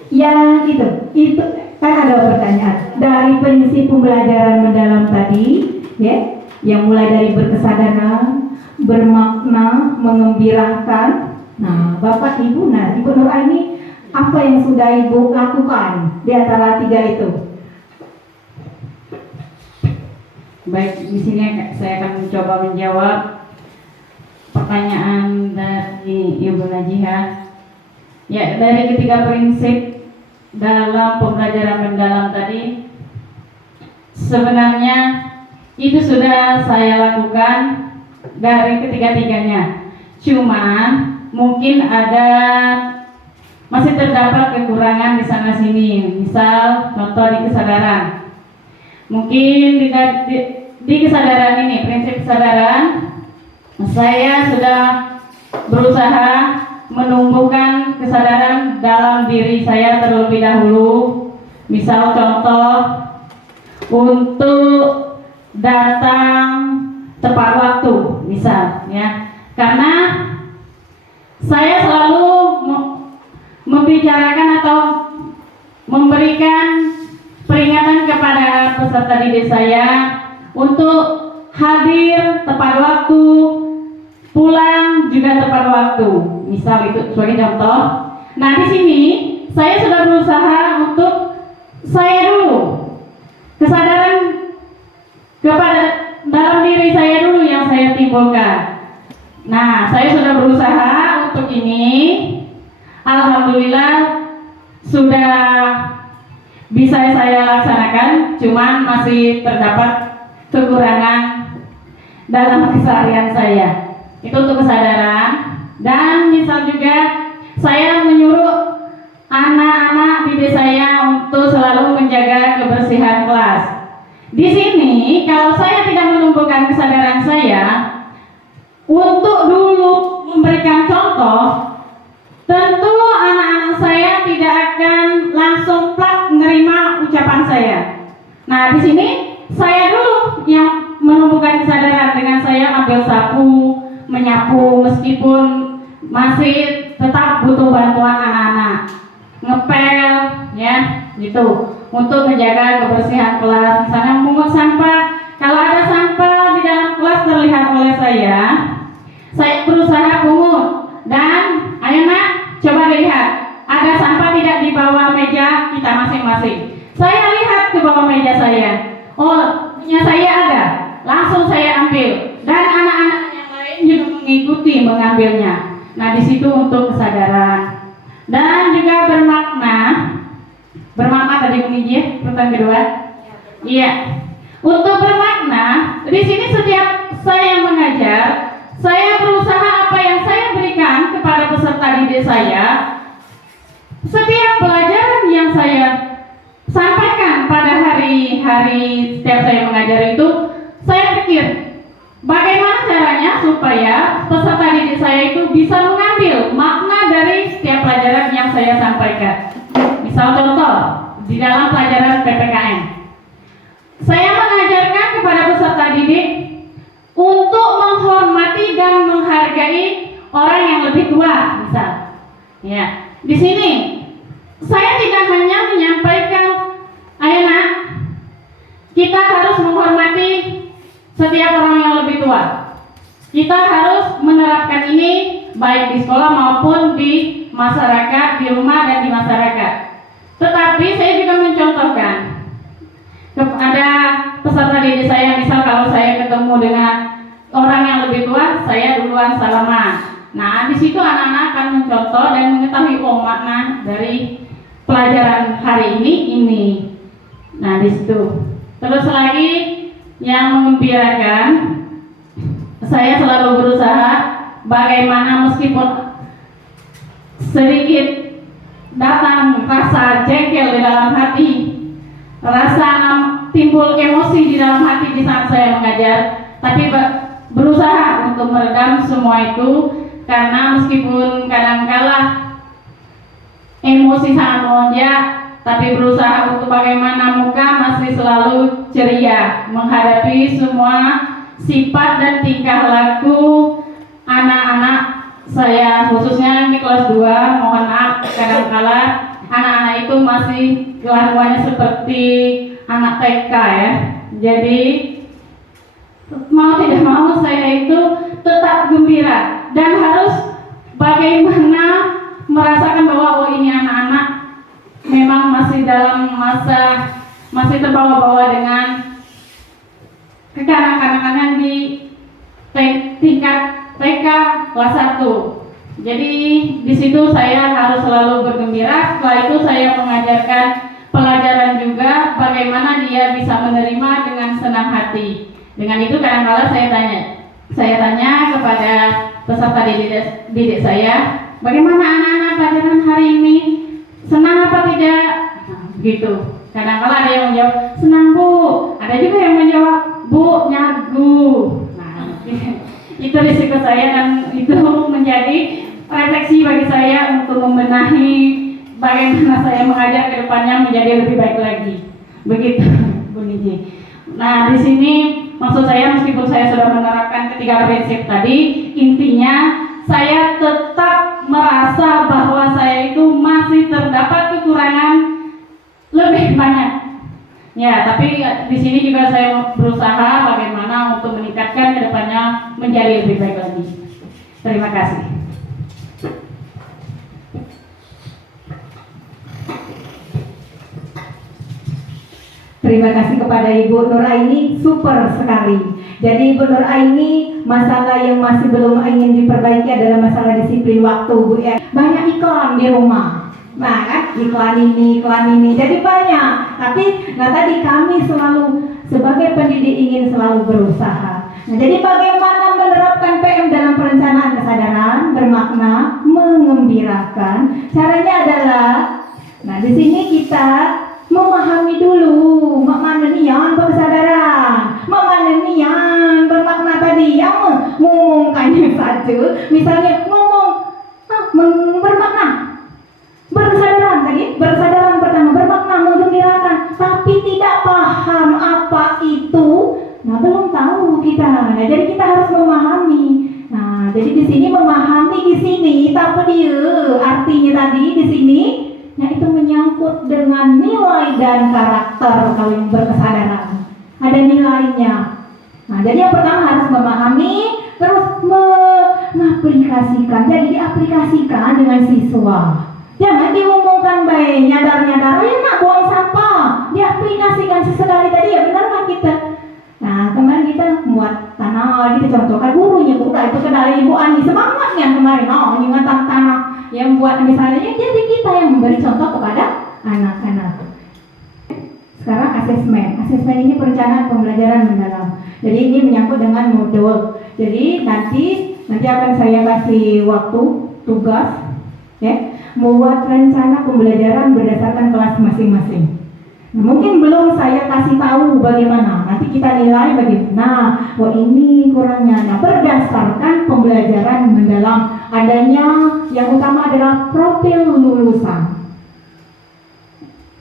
Yang itu kan ada pertanyaan dari prinsip pembelajaran mendalam tadi, ya, yang mulai dari berkesadaran, bermakna, mengembirakan. Nah, Bapak Ibu, Ibu Nuraini, apa yang sudah Ibu lakukan di antara 3 itu? Baik, di sini saya akan mencoba menjawab pertanyaan dari Ibu Najihah. Ya, dari ketiga prinsip dalam pembelajaran mendalam tadi, sebenarnya itu sudah saya lakukan dari ketiga-tiganya. Cuman mungkin ada masih terdapat kekurangan di sana sini. Misal contoh di kesadaran. Mungkin di kesadaran ini, prinsip kesadaran, saya sudah berusaha menumbuhkan kesadaran dalam diri saya terlebih dahulu. Misal contoh, untuk datang tepat waktu, misal ya. Karena saya selalu membicarakan atau memberikan peringatan kepada peserta didik saya untuk hadir tepat waktu, pulang juga tepat waktu. Misal itu sebagai contoh. Nah, di sini saya sudah berusaha untuk saya dulu kesadaran kepada dalam diri saya dulu yang saya timbulkan. Nah, saya sudah berusaha untuk ini. Alhamdulillah sudah bisa saya laksanakan, cuman masih terdapat kekurangan dalam keseharian saya. Itu untuk kesadaran. Dan misal juga saya menyuruh anak-anak didik saya untuk selalu menjaga kebersihan kelas. Di sini kalau saya tidak menumbuhkan kesadaran saya untuk dulu memberikan contoh, tentu anak-anak saya tidak akan langsung plak menerima ucapan saya. Nah, di sini saya dulu yang menumbuhkan kesadaran dengan saya ambil sapu, menyapu meskipun masih tetap butuh bantuan anak-anak, ngepel ya gitu, untuk menjaga kebersihan kelas. Misalnya memungut sampah, kalau ada sampah di dalam kelas terlihat oleh saya berusaha pungut. Dan ayo nak, coba lihat, ada sampah tidak di bawah meja kita masing-masing. Saya lihat ke bawah meja saya, oh punya saya ada, langsung saya ambil, dan anak-anak yang lain juga mengikuti mengambilnya. Nah, di situ untuk kesadaran. Dan juga bermakna tadi menijih pertanyaan kedua. Iya. Untuk bermakna, di sini setiap saya mengajar, saya berusaha apa yang saya berikan kepada peserta didik saya. Setiap pelajaran yang saya sampaikan pada hari-hari setiap saya mengajar itu, saya pikir bagaimana caranya supaya peserta didik saya itu bisa mengambil makna dari setiap pelajaran yang saya sampaikan. Misal contoh, di dalam pelajaran PPKN, saya mengajarkan kepada peserta didik untuk menghormati dan menghargai orang yang lebih tua, misal. Ya, di sini saya tidak hanya menyampaikan, ayo nak, kita harus menghormati setiap orang yang lebih tua. Kita harus menerapkan ini baik di sekolah maupun di masyarakat, di rumah dan di masyarakat. Tetapi saya juga mencontohkan kepada peserta didik saya, misal kalau saya ketemu dengan orang yang lebih tua, saya duluan salaman. Nah, di situ anak-anak akan mencontoh dan mengetahui makna dari pelajaran hari ini. Nah, di situ. Terus lagi yang mengembirakan, saya selalu berusaha bagaimana meskipun sedikit datang rasa jengkel di dalam hati, rasa timbul emosi di dalam hati di saat saya mengajar, tapi berusaha untuk meredam semua itu, karena meskipun kadang-kala emosi sangat melonjak, tapi berusaha untuk bagaimana muka masih selalu ceria menghadapi semua sifat dan tingkah laku anak-anak saya, khususnya di kelas 2. Mohon maaf, kadang-kala anak-anak itu masih kelakuannya seperti anak TK ya. Jadi mau tidak mau saya itu tetap gembira dan harus bagaimana merasakan bahwa ini anak-anak memang masih dalam masa, masih terbawa-bawa dengan kekanak-kanakan di tingkat TK kelas 1. Jadi di situ saya harus selalu bergembira. Setelah itu saya mengajarkan pelajaran juga bagaimana dia bisa menerima dengan senang hati. Dengan itu kadang-kala saya tanya kepada peserta didik saya, bagaimana anak-anak pelajaran hari ini? Senang apa tidak? Nah, gitu. Kadang-kala ada yang menjawab, senang Bu. Ada juga yang menjawab, Bu, nyagu. Nah, itu risiko saya dan itu menjadi refleksi bagi saya untuk membenahi bagaimana saya mengajar ke depannya menjadi lebih baik lagi. Begitu, Bu Niji. Nah, di sini maksud saya meskipun saya sudah menerapkan ketiga prinsip tadi, intinya saya tetap merasa bahwa saya itu masih terdapat kekurangan lebih banyak. Ya, tapi di sini juga saya berusaha bagaimana untuk meningkatkan ke depannya menjadi lebih baik lagi. Terima kasih. Terima kasih kepada Ibu Nuraini, super sekali. Jadi Ibu Nuraini, masalah yang masih belum ingin diperbaiki adalah masalah disiplin waktu, Bu ya. Banyak iklan di rumah. Nah kan, iklan ini, jadi banyak. Tapi, tadi kami selalu sebagai pendidik ingin selalu berusaha. Nah, jadi bagaimana menerapkan PM dalam perencanaan kesadaran bermakna, mengembirakan? Caranya adalah, nah di sini kita memahami dulu makna nian berkesadaran, makna nian bermakna tadi yang mengumumkannya saja. Misalnya ngomong bermakna berkesadaran tadi, berkesadaran pertama bermakna menggembirakan, tapi tidak paham apa itu. Nah, belum tahu kita. Nah, jadi kita harus memahami. Nah, jadi di sini memahami di sini, tapi dia artinya tadi di sini, nah itu menyangkut dengan nilai dan karakter kalau yang berkesadaran. Ada nilainya. Nah, jadi yang pertama harus memahami, terus mengaplikasikan. Jadi diaplikasikan dengan siswa. Jangan diumumkan baik, nyadar-nyadar, ya nak buang sampah. Diaplikasikan sesekali tadi, ya benar kan kita. Nah, kemarin kita membuat tanah, kita contohkan gurunya, udah itu ke dari Ibu Ani, semangatnya kemarin, ingatan tanah yang buat misalnya, jadi kita yang memberi contoh kepada anak-anak. Sekarang asesmen ini perencanaan pembelajaran mendalam. Jadi ini menyangkut dengan modul. Jadi nanti akan saya kasih waktu, tugas, ya, membuat rencana pembelajaran berdasarkan kelas masing-masing. Nah, mungkin belum saya kasih tahu bagaimana, nanti kita nilai bagaimana. Nah, ini kurangnya. Nah, berdasarkan pembelajaran mendalam, adanya yang utama adalah profil lulusan.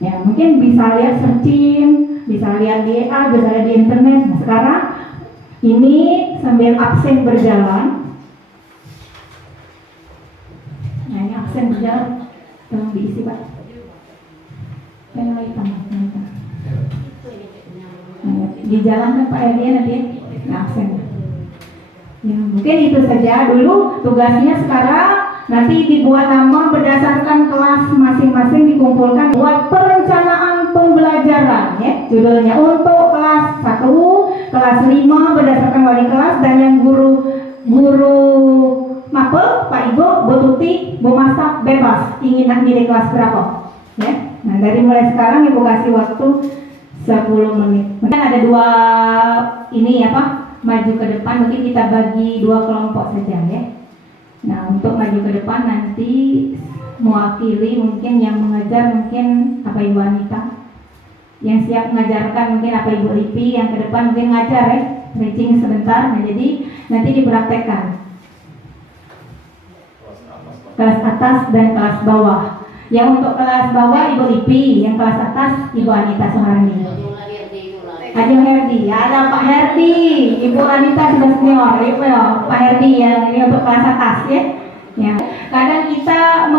Ya, mungkin bisa lihat searching, bisa lihat di bisa lihat di internet. Nah, sekarang ini sambil absen berjalan. Nah, ini absen berjalan, tolong diisi Pak. Yang lagi tambah. Nah, di jalan kan Pak Edi nanti absen. Ya, mungkin itu saja dulu tugasnya. Sekarang nanti dibuat nama berdasarkan kelas masing-masing, dikumpulkan buat perencanaan pembelajaran, ya. Judulnya untuk kelas 1, kelas 5 berdasarkan wali kelas, dan yang guru mapel, Pak Ibu, Bu Tuti, Bu Masak bebas ingin milih kelas berapa, ya. Nah, dari mulai sekarang Ibu kasih waktu 10 menit. Mungkin ada dua ini maju ke depan, mungkin kita bagi 2 kelompok saja, ya. Nah, untuk maju ke depan nanti mewakili mungkin yang mengajar mungkin apa Ibu Anita, yang siap mengajarkan mungkin apa Ibu Lipi, yang ke depan mungkin ngajar, ya, reaching sebentar. Nah, jadi nanti dipraktekkan kelas atas dan kelas bawah. Yang untuk kelas bawah Ibu Lipi, yang kelas atas Ibu Anita Suharni. Ajo Herdi, ya, ada Pak Herdi, Ibu Anita sudah senior, Pak Herdi yang ini untuk kelas atas, ya. Ya. Kadang kita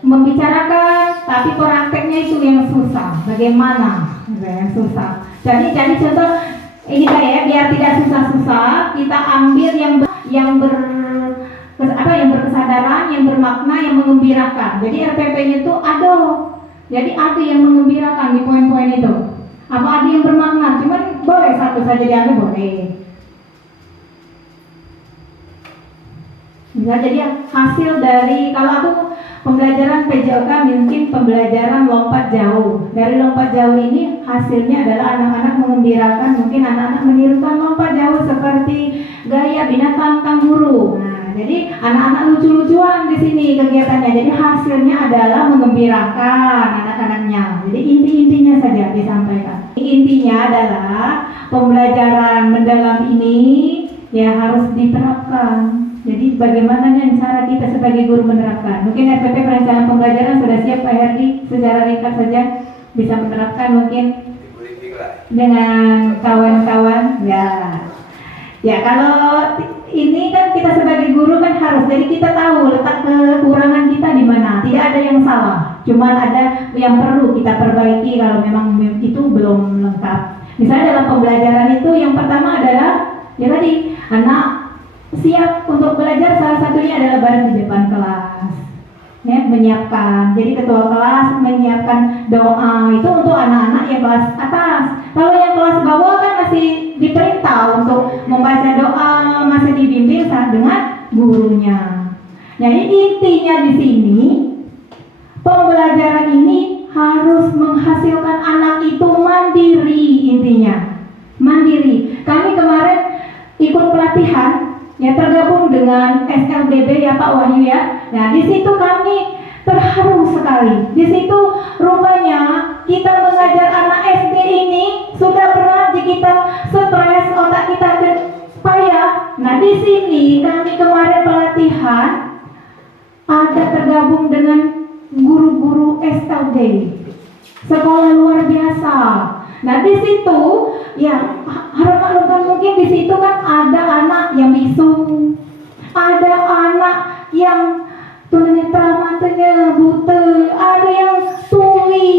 membicarakan, tapi prakteknya itu yang susah. Bagaimana? Yang susah. Jadi contoh ini kayak biar tidak susah-susah, kita ambil yang berkesadaran, yang bermakna, yang mengembirakan. Jadi RPP-nya itu ada. Jadi ada yang mengembirakan di poin-poin itu. Apa ada yang bermakna? Cuman boleh satu saja diambil, boleh. Bisa jadi hasil dari, kalau aku pembelajaran PJOK mungkin pembelajaran lompat jauh. Dari lompat jauh ini hasilnya adalah anak-anak mengembirakan, mungkin anak-anak menirukan lompat jauh seperti gaya binatang kanguru. Nah, jadi anak-anak lucu-lucuan di sini kegiatannya. Jadi hasilnya adalah mengembirakan anak-anaknya. Jadi inti-intinya saja disampaikan. Intinya adalah pembelajaran mendalam ini ya harus diterapkan. Jadi bagaimana nih cara kita sebagai guru menerapkan? Mungkin SPP perencanaan pembelajaran sudah siap Pak Herdi, secara ringkas saja bisa menerapkan mungkin dengan kawan-kawan ya. Ya kalau ini kan kita sebagai guru kan harus, jadi kita tahu letak kekurangan kita di mana. Tidak ada yang salah, cuman ada yang perlu kita perbaiki kalau memang itu belum lengkap. Misalnya dalam pembelajaran itu yang pertama adalah ya tadi anak siap untuk belajar, salah satunya adalah bareng di depan kelas ya, menyiapkan. Jadi ketua kelas menyiapkan doa itu untuk anak-anak yang kelas atas. Kalau yang kelas bawah kan masih diperintah untuk membaca doa, masih dibimbing saat dengan gurunya. Jadi intinya di sini pembelajaran ini harus menghasilkan anak itu mandiri, intinya mandiri. Kami kemarin ikut pelatihan ya, tergabung dengan SLBB ya Pak Wahyu ya. Nah di situ kami terharu sekali. Di situ rupanya kita mengajar anak SD ini sudah berat, kita stres, otak kita payah. Nah di sini kami kemarin pelatihan ada tergabung dengan guru-guru SLB, sekolah luar biasa. Nah di situ ya harap maklumkan, mungkin di situ kan ada anak yang bisu, ada anak yang tunanetra matanya buta, ada yang tuli.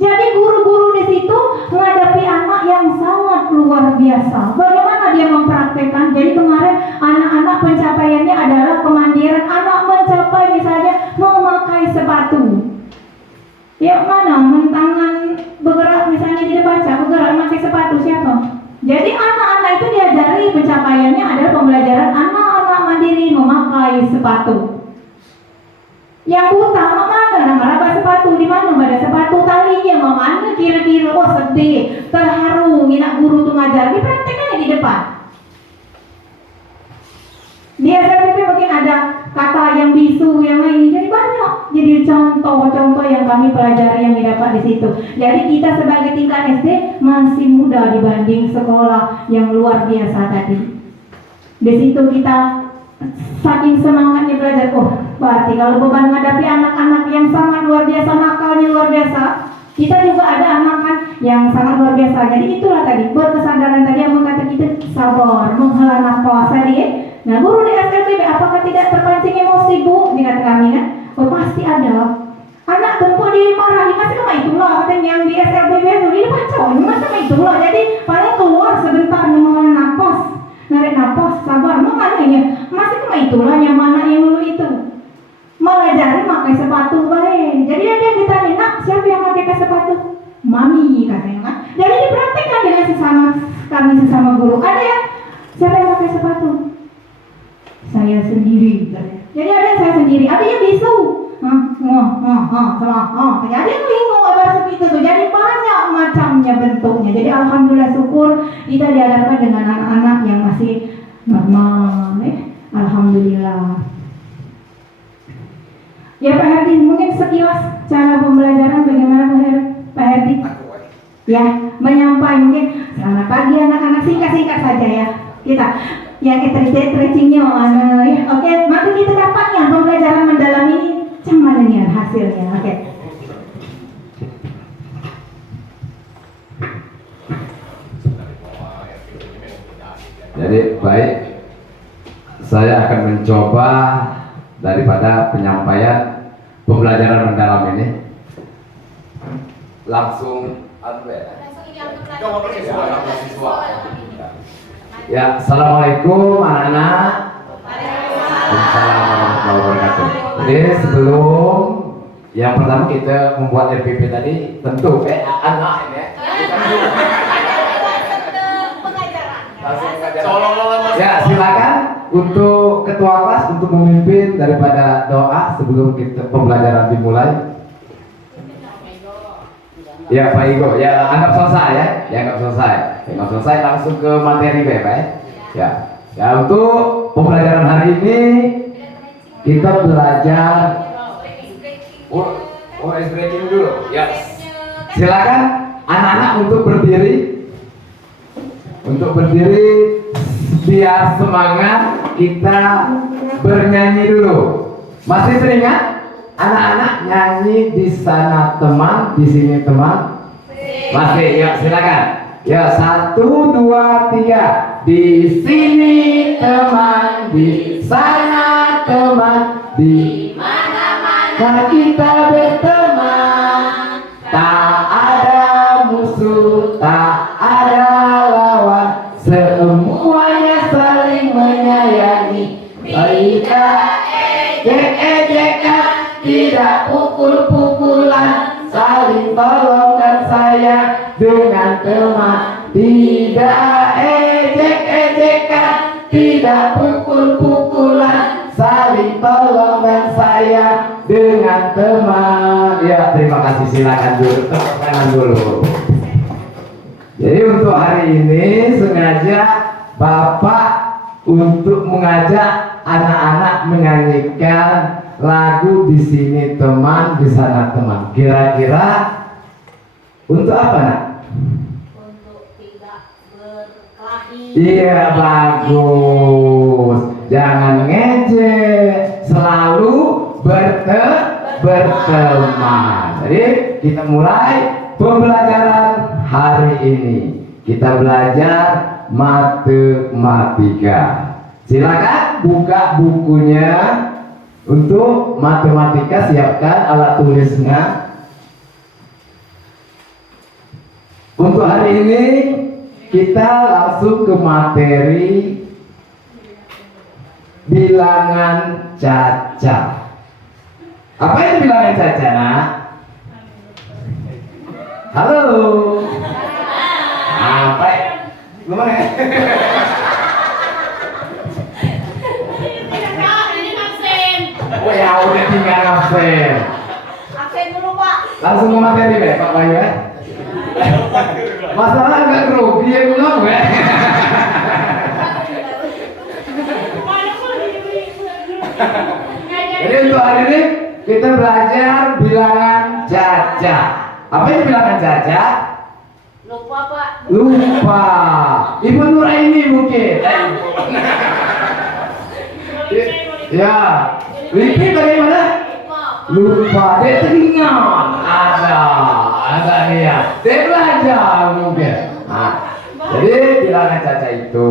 Jadi guru-guru di situ menghadapi anak yang sangat luar biasa. Bagaimana dia mempraktekkan? Jadi kemarin anak-anak pencapaiannya adalah kemandirian. Anak mencapai misalnya memakai sepatu. Ya mana mentangan bergerak misalnya tidak baca, bergerak memakai sepatu siapa? Jadi anak-anak itu diajari pencapaiannya adalah pembelajaran anak-anak mandiri memakai sepatu. Yang buta mana nama sepatu, di mana ada sepatu talinya, mana kira-kira, oh sedih, terharu, nak guru tuh ngajar, dipraktekannya di depan. Di SLBP mungkin ada kata yang bisu, yang ini, jadi banyak. Jadi contoh-contoh yang kami pelajari yang didapat di situ. Jadi kita sebagai tingkat SD masih muda dibanding sekolah yang luar biasa tadi. Di situ kita saking semangatnya belajar, oh berarti kalau beban menghadapi anak-anak yang sangat luar biasa, nakalnya luar biasa, kita juga ada anak kan yang sangat luar biasa. Jadi itulah tadi berkesadaran tadi yang mengatakan kita sabar, menghela nafas tadi. Nah guru di SLBB apakah tidak terpancing emosi Bu? Dikata kami kan, oh pasti ada. Anak tentu dimarahi, masih cuma itulah katanya yang di SLBB itu ini pacol, masih cuma itulah. Jadi paling keluar sebentar menghela nafas, narik nafas, sabar, mengalihnya masih cuma itulah yang mana yang dulu itu. Mengajari pakai sepatu baik. Jadi dia ditanya, nak siapa yang pakai sepatu? Mami katanya kan. Jadi dipraktikkan dengan sesama guru. Ada ya? Siapa yang pakai sepatu? Saya sendiri. Jadi ada yang saya sendiri. Ada yang bisu. Jadi ada yang lingo seperti itu. Jadi banyak macamnya bentuknya. Jadi alhamdulillah syukur kita dihadapkan dengan anak-anak yang masih normal. Alhamdulillah. Ya Pak Herdi, mungkin sekilas cara pembelajaran bagaimana Pak Herdi? Ya, menyampaikan mungkin selamat pagi anak-anak, singkat-singkat saja ya. Kita yang stretchingnya mana ya. Oke, mari kita dapatnya pembelajaran mendalam ini cuman ini hasilnya. Oke. Jadi baik, saya akan mencoba daripada penyampaian pembelajaran mendalam ini langsung ya. Assalamualaikum anak-anak. Waalaikumsalam warahmatullahi wabarakatuh. Jadi sebelum yang pertama kita membuat RPP tadi, tentu anak ini ya. Langsung mengajar. Ya silakan. untuk ketua kelas untuk memimpin daripada doa sebelum kita pembelajaran dimulai. Ya Pak Igo, ya anggap selesai ya, anggap selesai langsung ke materi Pak ya. Ya untuk pembelajaran hari ini kita belajar. Oh, ice breaking dulu. Ya, silakan anak-anak untuk berdiri. Biar semangat kita bernyanyi dulu. Masih teringat? Anak-anak nyanyi di sana teman, di sini teman. Masih, ya silakan. Ya 1, 2, 3. Di sini teman, di sana teman, di mana-mana kita berteman. Tak ada musuh, tak ada lawan, semuanya saling menyayangi. Kita ejek-ejekan, tidak pukul-pukulan, saling tolong dan sayang dengan teman. Tidak ejek-ejekan, tidak pukul-pukulan, saling tolong dan sayang dengan teman. Ya, terima kasih. Silakan dulu, tepuk tangan dulu. Jadi untuk hari ini sengaja Bapak untuk mengajak anak-anak menyanyikan lagu di sini teman, di sana teman. Kira-kira untuk apa, Nak? Untuk tidak berkelahi. Iya, bagus. Jangan ngejek, selalu berteman. Jadi kita mulai pembelajaran hari ini. Kita belajar matematika. Silakan buka bukunya. Untuk matematika siapkan alat tulisnya. Untuk hari ini kita langsung ke materi bilangan cacat. Apa itu bilangan cacat, Nak? Halo. Apa? Gimana? Oh ya udah tinggal absen. Absen dulu Pak. Langsung ke materi deh Pak Bayu ya. Masalah agak grogi ya belum ya. Jadi untuk hari ini kita belajar bilangan cacat. Apa itu bilangan cacat? Lupa Pak. Lupa. Ibu Nuraini mungkin. Ya. Lipi bagaimana? Lupa. Dia teringat. Ada dia. Dia belajar mungkin. Nah, jadi bilangan cacat itu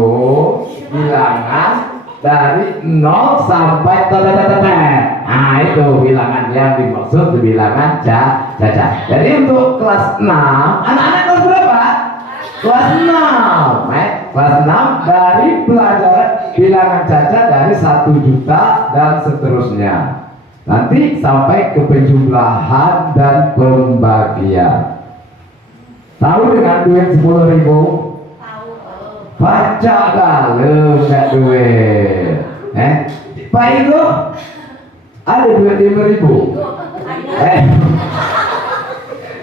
bilangan dari 0 sampai tetetetet. Nah itu bilangan yang dimaksud bilangan cacat. Jadi untuk kelas 6, anak-anak kelas berapa? Kelas 6. Kelas 6 dari pelajaran bilangan cacat dari 1 juta dan seterusnya. Nanti sampai ke penjumlahan dan pembagian. Tahu dengan duit 10.000? Baca dalam nggak duit. Pak Igo ada duit 5.000?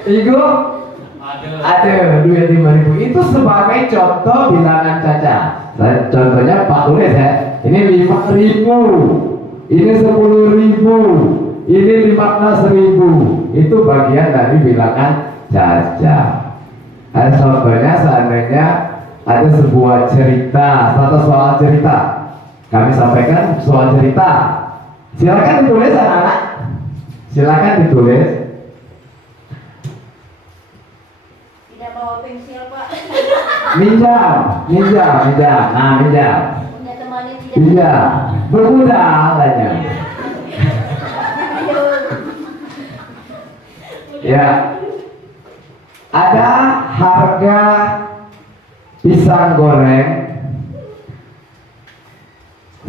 Igo ada duit 5.000. Itu sebagai contoh bilangan cacat. Contohnya Pak tulis ya. Ini 5.000. Ini 10.000, ini 15.000. Itu bagian dari bilangan cacat. Contohnya seandainya ada sebuah cerita atau soal cerita, kami sampaikan soal cerita. Silakan ditulis anak-anak. Silakan ditulis. Tidak bawa pensil Pak. Minjam. Nah, minjam. Punya temannya tidak. Iya, bermodal aja. Ya, ada harga pisang goreng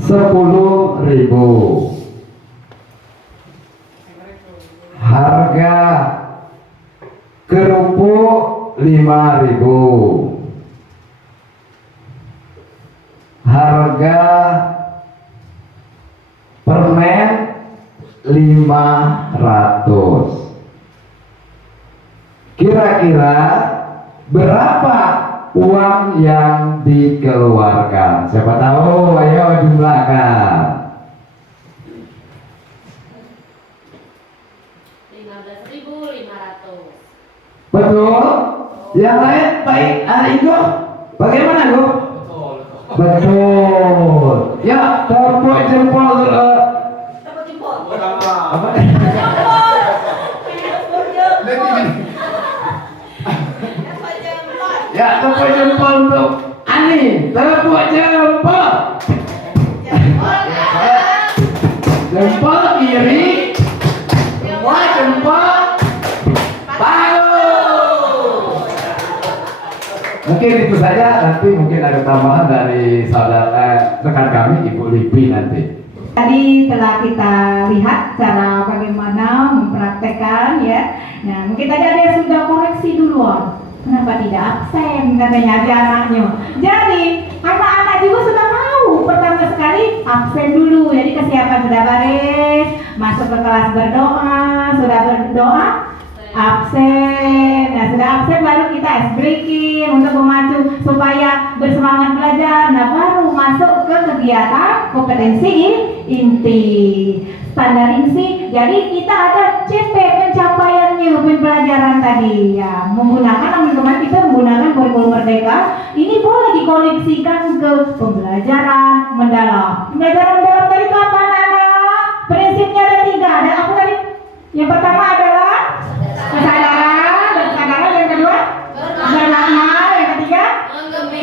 10.000. Harga kerupuk 5.000. Harga Kira-kira berapa uang yang dikeluarkan? Siapa tahu? Ayo jumlahkan. 15.500. Betul? Yang lain baik. Itu bagaimana, Bu? Betul. Ya, tepuk jempol. Tepuk jempol. Apa? Ya, tepuk jempol untuk Ani. Tepuk jempol. Jempol kiri. Semua jempol bagus. Mungkin itu saja. Nanti mungkin ada tambahan dari saudara rekan kami Ibu Lipi nanti. Tadi telah kita lihat cara bagaimana mempraktekkan ya. Nah, mungkin tadi ada yang sudah koreksi duluan. Kenapa tidak absen katanya ada anaknya. Jadi anak-anak juga sudah tahu. Pertama sekali absen dulu. Jadi kesiapan sudah baris, masuk ke kelas berdoa, sudah berdoa, absen. Nah, sudah absen baru kita ice breaking untuk memacu supaya bersemangat belajar. Nah, baru masuk ke kegiatan kompetensi inti, standar inti. Jadi kita ada CP pencapaiannya pembelajaran tadi ya. Menggunakan teman-teman kita menggunakan kurikulum merdeka. Ini boleh dikoneksikan ke pembelajaran mendalam. Pembelajaran mendalam tadi itu apa, anak-anak? Prinsipnya ada 3. Ada apa tadi? Yang pertama adalah kesadaran, dan kesadaran yang kedua bernama, yang ketiga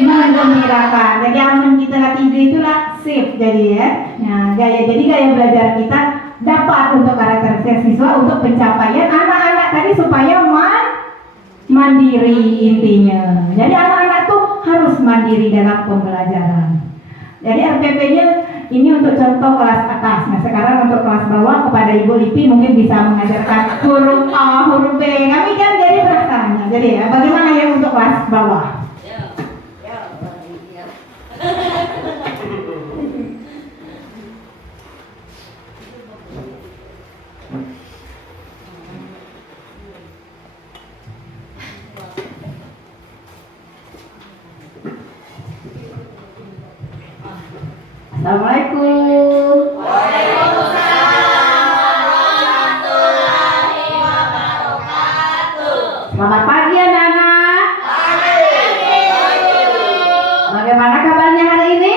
menggembirakan. Jadi aman kita tiga itulah sip jadi ya. Nah, jadi gaya belajar kita dapat untuk karakteristik siswa untuk pencapaian anak-anak tadi supaya mandiri intinya. Jadi anak-anak tuh harus mandiri dalam pembelajaran. Jadi RPP-nya ini untuk contoh kelas atas. Nah, sekarang untuk kelas bawah kepada Ibu Lipi mungkin bisa mengajarkan huruf A, huruf B. Kami kan jadi bertanya. Jadi ya, bagaimana ya untuk kelas bawah? Assalamualaikum. Selamat pagi anak-anak. Bagaimana kabarnya hari ini?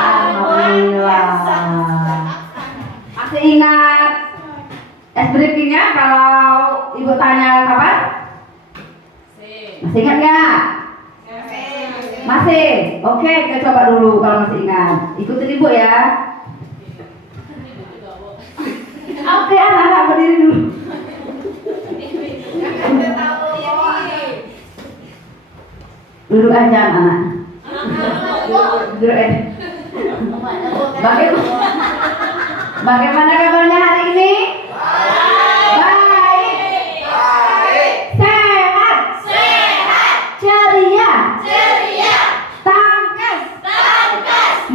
Alhamdulillah. Masih ingat es briefingnya kalau ibu tanya kapan? Masih ingat nggak? Masih? Oke, kita coba dulu kalau masih ingat. Ikutin ibu ya. Oke, anak-anak berdiri dulu. Duduk aja anak. Duduk aja. Bagaimana kabarnya hari ini? Baik. Sehat. Ceria. Tangkas.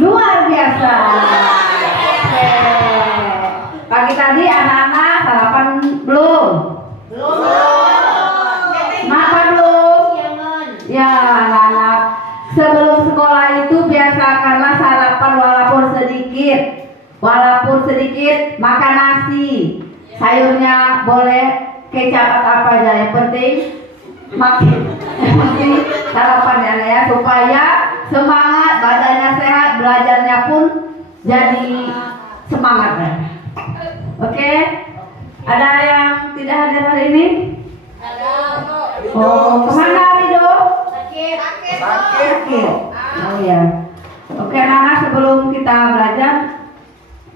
Luar biasa. Oke. Pagi tadi anak-anak sarapan belum? Makan belum? Ya anak-anak, sebelum sekolah itu biasakanlah sarapan walaupun sedikit makan nasi, sayurnya boleh kecap atau apa aja, yang penting makan sarapannya ya, supaya semangat, badannya sehat, belajarnya pun jadi semangat ya. Oke, ada yang tidak hadir hari ini? Oh, kemana Rido? Sakit. Oh ya. Oke anak-anak, sebelum kita belajar,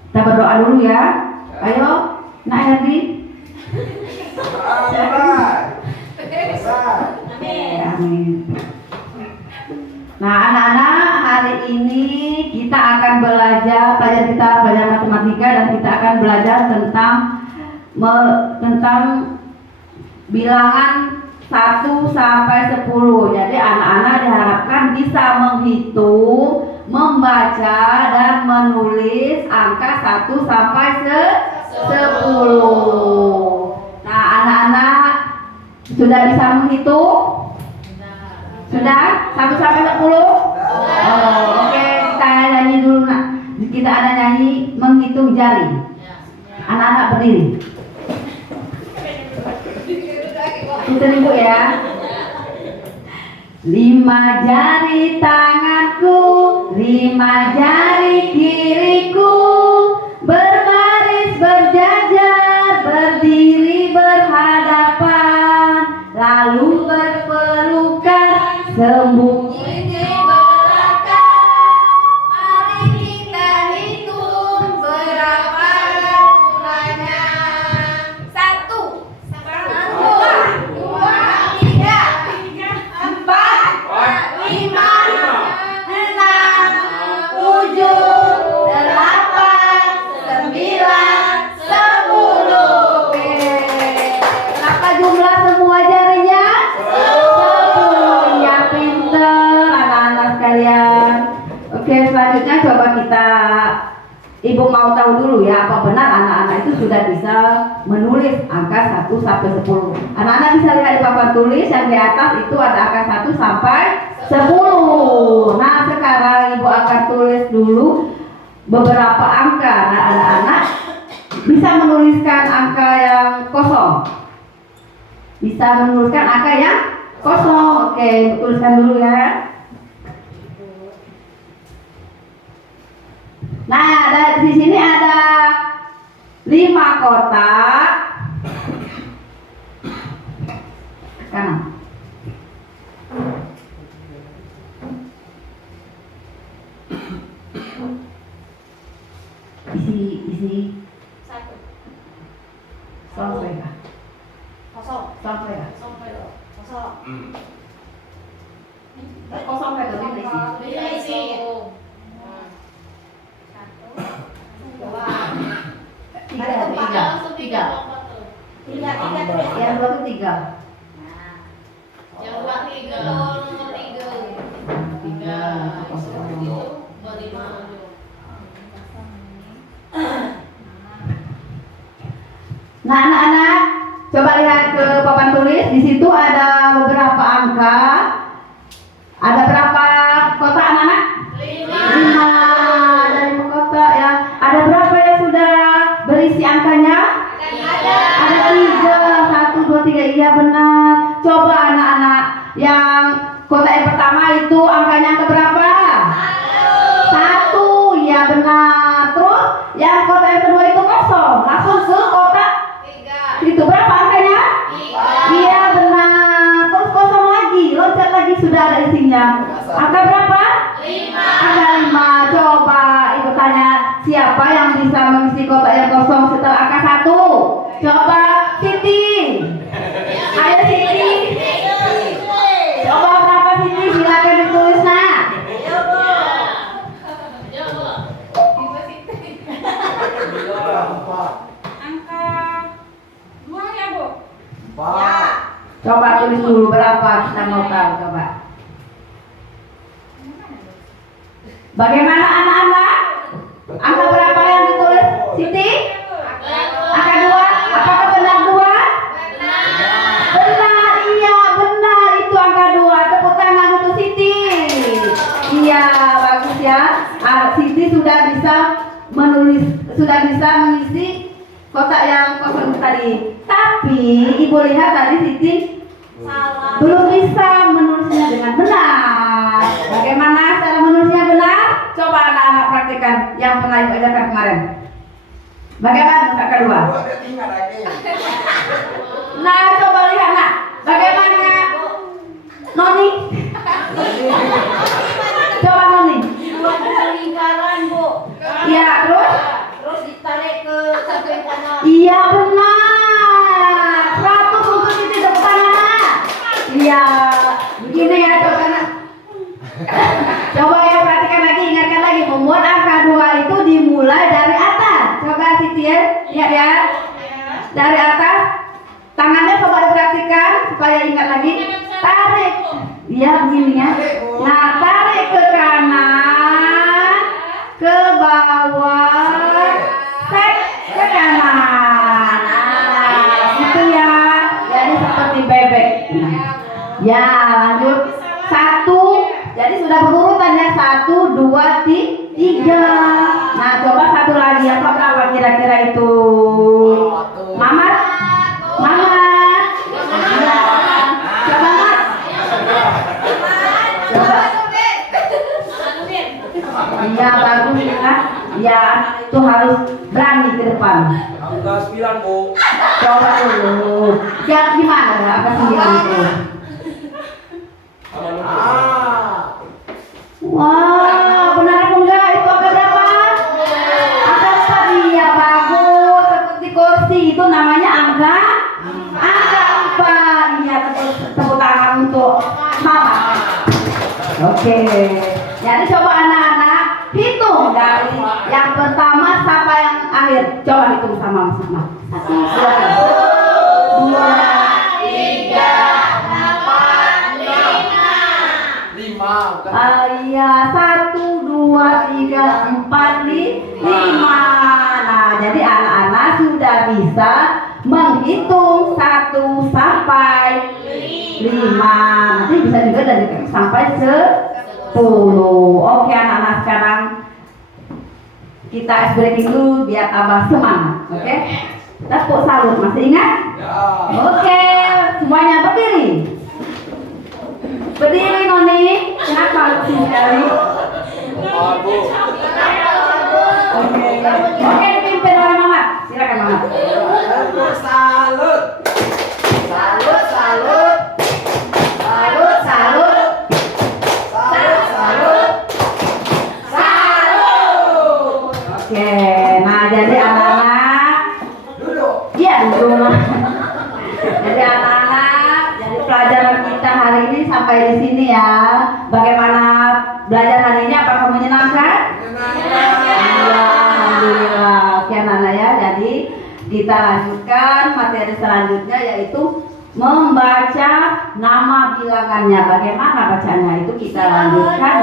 kita berdoa dulu ya. Ayo, Nak Herdi. Amin. Nah anak-anak, hari ini kita akan belajar matematika dan kita akan belajar tentang bilangan 1 sampai 10. Jadi anak-anak diharapkan bisa menghitung membaca dan menulis angka 1 sampai 10. Nah, anak-anak sudah bisa menghitung? Sudah? 1 sampai 10? Oke, kita nyanyi dulu nak. Kita ada nyanyi menghitung jari. Anak-anak berdiri. Kita ibu ya. 5 jari tanganku, 5 jari kiriku, berbaris berjajar, berdiri berhadapan, lalu berpelukan, sembunyi di belakang. Mari kita hitung berapa jumlahnya. 1, 2, 3, 4, 5, 6, 7, 8, 9, 10. Berapa jumlah semua jarinya? 10. Ya, pinter anak-anak sekalian. Oke, selanjutnya coba kita, Ibu mau tahu dulu ya, apa benar anak-anak itu sudah bisa menulis angka 1 sampai 10. Anak-anak bisa lihat di papan tulis yang di atas itu ada angka 1 sampai 10. Nah, sekarang Ibu akan tulis dulu beberapa angka. Nah, anak-anak bisa menuliskan angka yang kosong. Bisa menuliskan angka yang kosong. Oke, tuliskan dulu ya. Nah, di sini ada 5 kotak. Kanan. Isi. 1. Sampai kah? Kosong. Sampai kah? Kosong. Kosong kayak gini isi. Isi. 3. Yang dua itu 3. Yang dua 3. Nomor 3. 3. Nah, anak-anak, coba lihat ke papan tulis. Di situ ada beberapa angka. Ada berapa kotak anak-anak? 5. Ada 5 kotak ya. Ada berapa yang sudah berisi angkanya? Ada 3. 1, 2, 3. Iya benar. Coba anak-anak, yang kotak yang pertama itu angkanya ke berapa? 1. Iya benar. Terus yang kotak yang kedua itu kosong. Langsung ke kotak itu berapa angkanya? 3. Iya benar. Terus kosong lagi, loncat lagi, sudah ada isinya. Angka berapa? 5. Angka 5. Coba Ibu tanya, siapa yang bisa mengisi kotak yang kosong setelah angka 1? Coba Siti. Ayo Siti. Coba berapa Siti? Silakan ditulis nak. Coba tulis dulu berapa, kita mau tahu. Coba. Bagaimana anak-anak? Angka berapa yang ditulis Siti? Angka 2. Apakah benar 2? Benar, iya benar, itu angka 2. Tepuk tangan untuk Siti. Iya, bagus ya. Siti sudah bisa menulis, sudah bisa mengisi kotak yang kosong tadi. Tapi Ibu lihat tadi Siti belum bisa menulisnya dengan benar. Bagaimana cara menulisnya benar? Coba anak-anak praktikkan yang pernah Ibu ajarkan kemarin. Bagaimana angka kedua? Nah, coba lihat nak. Bagaimana Noni? Coba Noni. Lingkaran, Bu. Iya, terus? Terus ditarik ke samping kanan. Iya benar. 100 untuk Siti, tepuk tangan. Iya, begini ya coba nak. Coba ya perhatikan lagi, ingatkan lagi, membuat angka 2 itu dimulai dari atas. Coba Siti ya, lihat ya. Dari atas, tangannya coba diperhatikan supaya ingat lagi. Tarik. Iya begini ya. Nah, tarik ke kanan. ke bawah, set ke kanan. Nah, itu ya. Jadi seperti bebek. Ya, lanjut. 1. Jadi sudah berurutan ya. 1, 2, 3. Nah, coba satu lagi. Apa berapa kira-kira itu? Mamat? Mamat? Coba Mat. Coba. Iya, bagus ya. Ya, itu harus berani ke depan. Angka 9, Bu. Coba dulu. Ya, gimana? Apa sendiri itu? Wah, benar apa enggak? Itu angka berapa? Angka 4. Iya, bagus. Seperti kursi itu namanya angka 4. Iya, tepuk tangan untuk Mama. Oke. Jadi coba anak-anak hitung dari yang pertama sampai yang akhir. Coba hitung sama-sama. 1, 2, 3, 5. iya, 1, 2, 3, 4, 5. Nah, jadi anak-anak sudah bisa menghitung 1 sampai 5. Nanti bisa juga dari sampai 10. Oke anak-anak, sekarang kita ice breaking dulu biar tambah semangat. Oke? Tepuk salut, masih ingat? Oke, semuanya berdiri. Berdiri Noni. Kenapa lucu sekali? Oke, dipimpin oleh Mamat. Silakan Mamat. Salut. Salut, salut. Salut, salut. Salut, salut. Oke, nah jadi anak-anak, Duduk. iya dulu. Jadi anak-anak, jadi pelajaran kita hari ini sampai di sini ya. Bagaimana belajar hari ini? Apakah menyenangkan? Iya, alhamdulillah. Oke anak-anak ya. Jadi kita lanjutkan materi selanjutnya yaitu membaca nama bilangannya. Bagaimana bacanya itu kita lanjutkan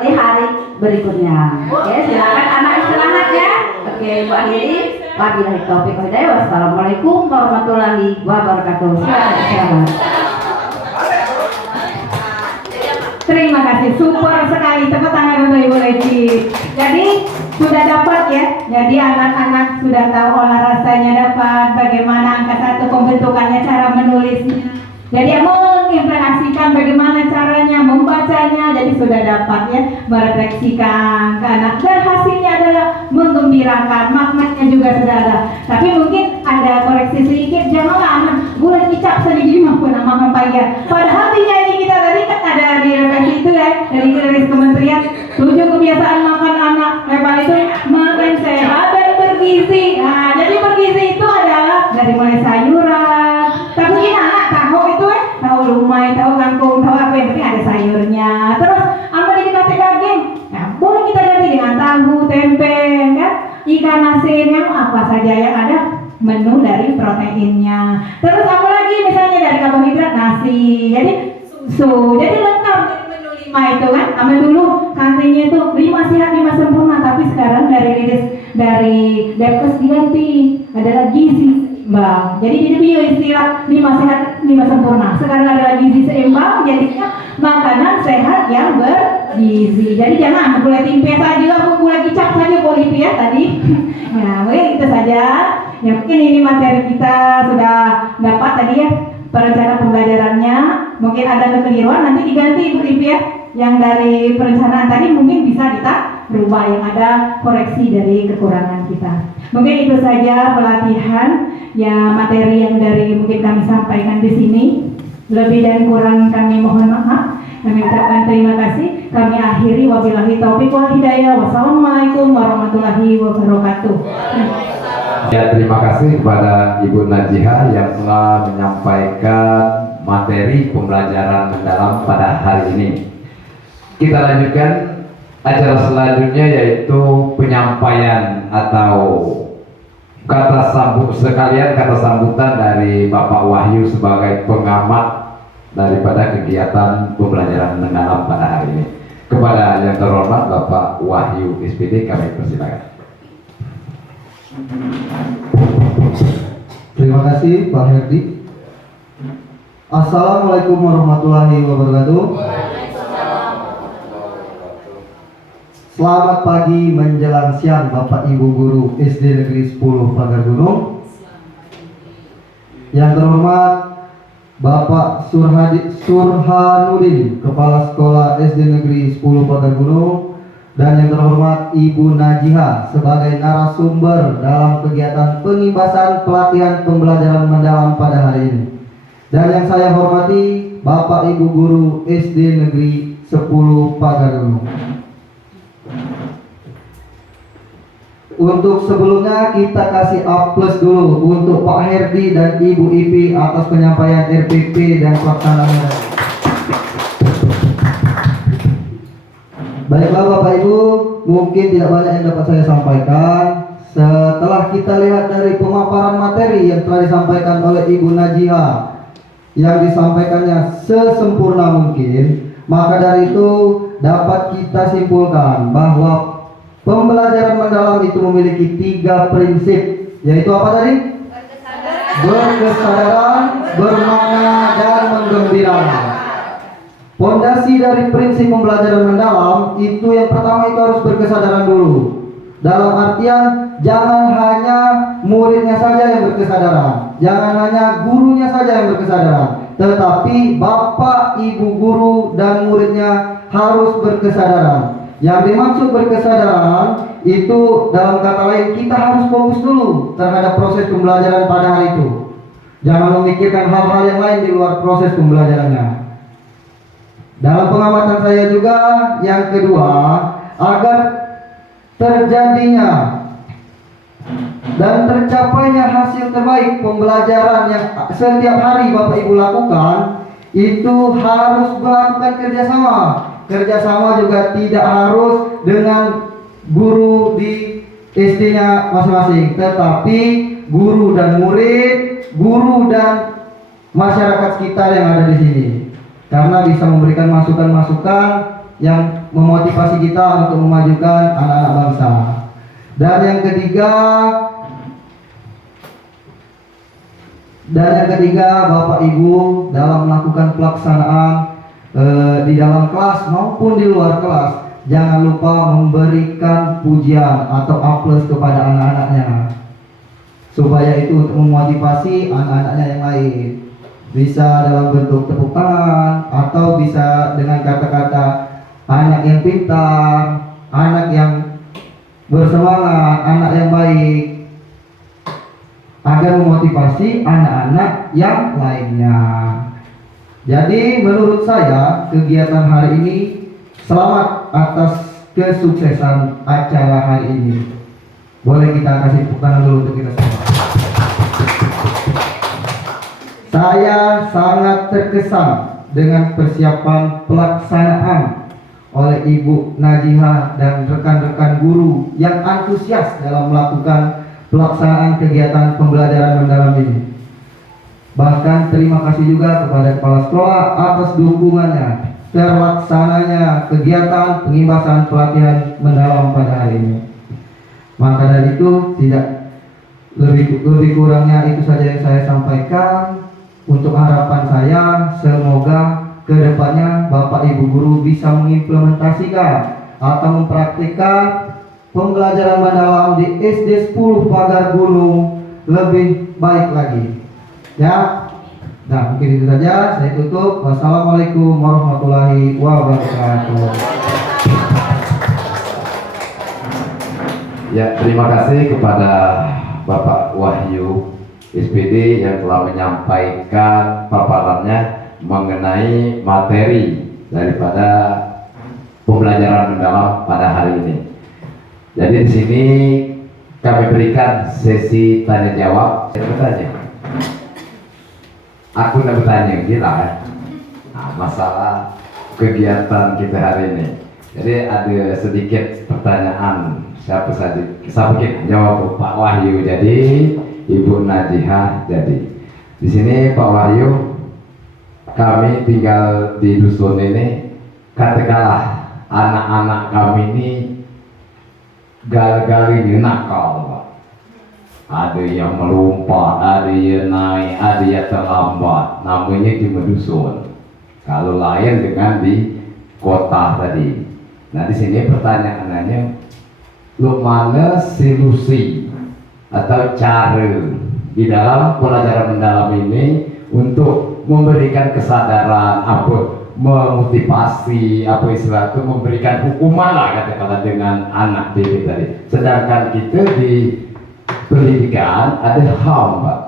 di hari berikutnya. Oke, silakan anak istirahat ya. Oke, Bu akhiri. Wabillahi taufiq wal hidayah. Wassalamualaikum warahmatullahi wabarakatuh. Silakan istirahat. Terima kasih, super sekali. Tepuk tangan untuk Ibu Leci. Jadi sudah dapat ya. Jadi anak-anak sudah tahu olah rasanya dapat. Bagaimana angka 1 pembentukannya, cara menulisnya. Jadi mengimplementasikan bagaimana caranya membacanya. Jadi sudah dapat ya merefleksikan ke anak. Dan hasilnya adalah menggembirakan. Maknanya juga sudah ada. Tapi mungkin ada koreksi sedikit. Janganlah anak bulan kicap sedikit maupun nama pagi. Padahal ini kita tadi kan ada di refleksi itu ya, dari kementerian 7 kebiasaan makan anak. Lepas itu makan sehat dan bergizi. Nah, jadi bergizi itu adalah dari mulai sayuran. Tapi mungkin anak tahu itu ya, tahu lumai, tahu kangkung, tahu apa yang penting ada sayurnya. Terus apa dikasih daging? Nah, boleh kita ganti dengan tahu, tempe, kan? Ikan asinnya apa saja yang ada menu dari proteinnya. Terus apa lagi misalnya dari karbohidrat nasi. Jadi susu. Jadi lengkap dari menu 5 itu kan. Ambil dulu kantinnya itu 5 sehat 5 sempurna, tapi sekarang dari Depkes diganti adalah gizi seimbang. Jadi dia istilah 5 sehat 5 sempurna. Sekarang adalah gizi seimbang, jadinya makanan sehat yang bergizi. Jadi jangan gulai tempe saja, gulai kicap saja boleh ya tadi. Nah, mungkin itu saja. Ya mungkin ini materi kita sudah dapat tadi ya perencanaan pembelajarannya. Mungkin ada kekeliruan nanti diganti Ibu Livi ya. Yang dari perencanaan tadi mungkin bisa kita rubah, yang ada koreksi dari kekurangan kita. Mungkin itu saja pelatihan ya materi yang dari mungkin kami sampaikan di sini. Lebih dan kurang kami mohon maaf. Kami ucapkan terima kasih. Kami akhiri wabillahi taufiq wal hidayah. Wassalamualaikum warahmatullahi wabarakatuh. Ya, terima kasih kepada Ibu Najihah yang telah menyampaikan materi pembelajaran mendalam pada hari ini. Kita lanjutkan acara selanjutnya yaitu penyampaian atau kata sambutan dari Bapak Wahyu sebagai pengamat daripada kegiatan pembelajaran mendalam pada hari ini. Kepada yang terhormat Bapak Wahyu SPD kami persilakan. Terima kasih Pak Herdi. Assalamualaikum warahmatullahi wabarakatuh. Selamat pagi menjelang siang Bapak Ibu Guru SD Negeri 10 Pagar Gunung. Yang terhormat Bapak Surhanudin, Kepala Sekolah SD Negeri 10 Pagar Gunung, dan yang terhormat Ibu Najiha sebagai narasumber dalam kegiatan pengibasan pelatihan pembelajaran mendalam pada hari ini. Dan yang saya hormati Bapak Ibu Guru SD Negeri 10 Pagar Gunung. Untuk sebelumnya kita kasih aplaus dulu untuk Pak Herdi dan Ibu Ipi atas penyampaian RPP dan pelaksanaannya. Baiklah Bapak Ibu, mungkin tidak banyak yang dapat saya sampaikan. Setelah kita lihat dari pemaparan materi yang telah disampaikan oleh Ibu Najiha, yang disampaikannya sesempurna mungkin, maka dari itu dapat kita simpulkan bahwa pembelajaran mendalam itu memiliki 3 prinsip, yaitu apa tadi? Berkesadaran, bermakna, dan menggembirakan. Pondasi dari prinsip pembelajaran mendalam itu yang pertama itu harus berkesadaran dulu. Dalam artian jangan hanya muridnya saja yang berkesadaran, jangan hanya gurunya saja yang berkesadaran, tetapi bapak, ibu guru, dan muridnya harus berkesadaran. Yang dimaksud berkesadaran itu dalam kata lain kita harus fokus dulu terhadap proses pembelajaran pada hari itu. Jangan memikirkan hal-hal yang lain di luar proses pembelajarannya. Dalam pengamatan saya juga yang kedua, agar terjadinya dan tercapainya hasil terbaik pembelajaran yang setiap hari Bapak Ibu lakukan, itu harus melakukan kerjasama. Kerjasama juga tidak harus dengan guru di SD-nya masing-masing, tetapi guru dan murid, guru dan masyarakat sekitar yang ada di sini, karena bisa memberikan masukan-masukan yang memotivasi kita untuk memajukan anak-anak bangsa. Dan yang ketiga, Bapak Ibu dalam melakukan pelaksanaan di dalam kelas maupun di luar kelas, jangan lupa memberikan pujian atau aplaus kepada anak-anaknya, supaya itu untuk memotivasi anak-anaknya yang lain. Bisa dalam bentuk tepuk tangan atau bisa dengan kata-kata anak yang pintar, anak yang bersemangat, anak yang baik, agar memotivasi anak-anak yang lainnya. Jadi menurut saya kegiatan hari ini, selamat atas kesuksesan acara hari ini. Boleh kita kasih tepuk tangan dulu untuk kita semua. Saya sangat terkesan dengan persiapan pelaksanaan oleh Ibu Najiha dan rekan-rekan guru yang antusias dalam melakukan pelaksanaan kegiatan pembelajaran mendalam ini. Bahkan terima kasih juga kepada kepala sekolah atas dukungannya terlaksananya kegiatan pengibasan pelatihan mendalam pada hari ini. Maka dari itu tidak lebih kurangnya itu saja yang saya sampaikan. Untuk harapan saya, semoga kedepannya Bapak Ibu Guru bisa mengimplementasikan atau mempraktikkan pembelajaran mendalam di SD 10 Pagar Gunung lebih baik lagi. Ya, nah mungkin itu saja. Saya tutup. Wassalamualaikum warahmatullahi wabarakatuh. Ya, terima kasih kepada Bapak Wahyu SPD yang telah menyampaikan paparannya mengenai materi daripada pembelajaran mendalam pada hari ini. Jadi di sini kami berikan sesi tanya jawab. Saya bertanya, aku nak bertanya, gila ya? Nah, masalah kegiatan kita hari ini. Jadi ada sedikit pertanyaan. Siapa kita jawab Pak Wahyu jadi, Ibu Najiha jadi. Di sini Pak Wahyu, kami tinggal di dusun ini, katakanlah anak-anak kami ini gal-gal ini nakal, Pak. Ada yang melompat, ada yang naik, ada yang terlambat. Namanya di dusun. Kalau lain dengan di kota tadi. Nah di sini pertanyaannya, lu mana solusi atau cara di dalam pelajaran mendalam ini untuk memberikan kesadaran, apa memotivasi, apa istilah itu, memberikan hukuman lah katakanlah dengan anak didik tadi. Sedangkan kita di pendidikan ada HAM, Pak.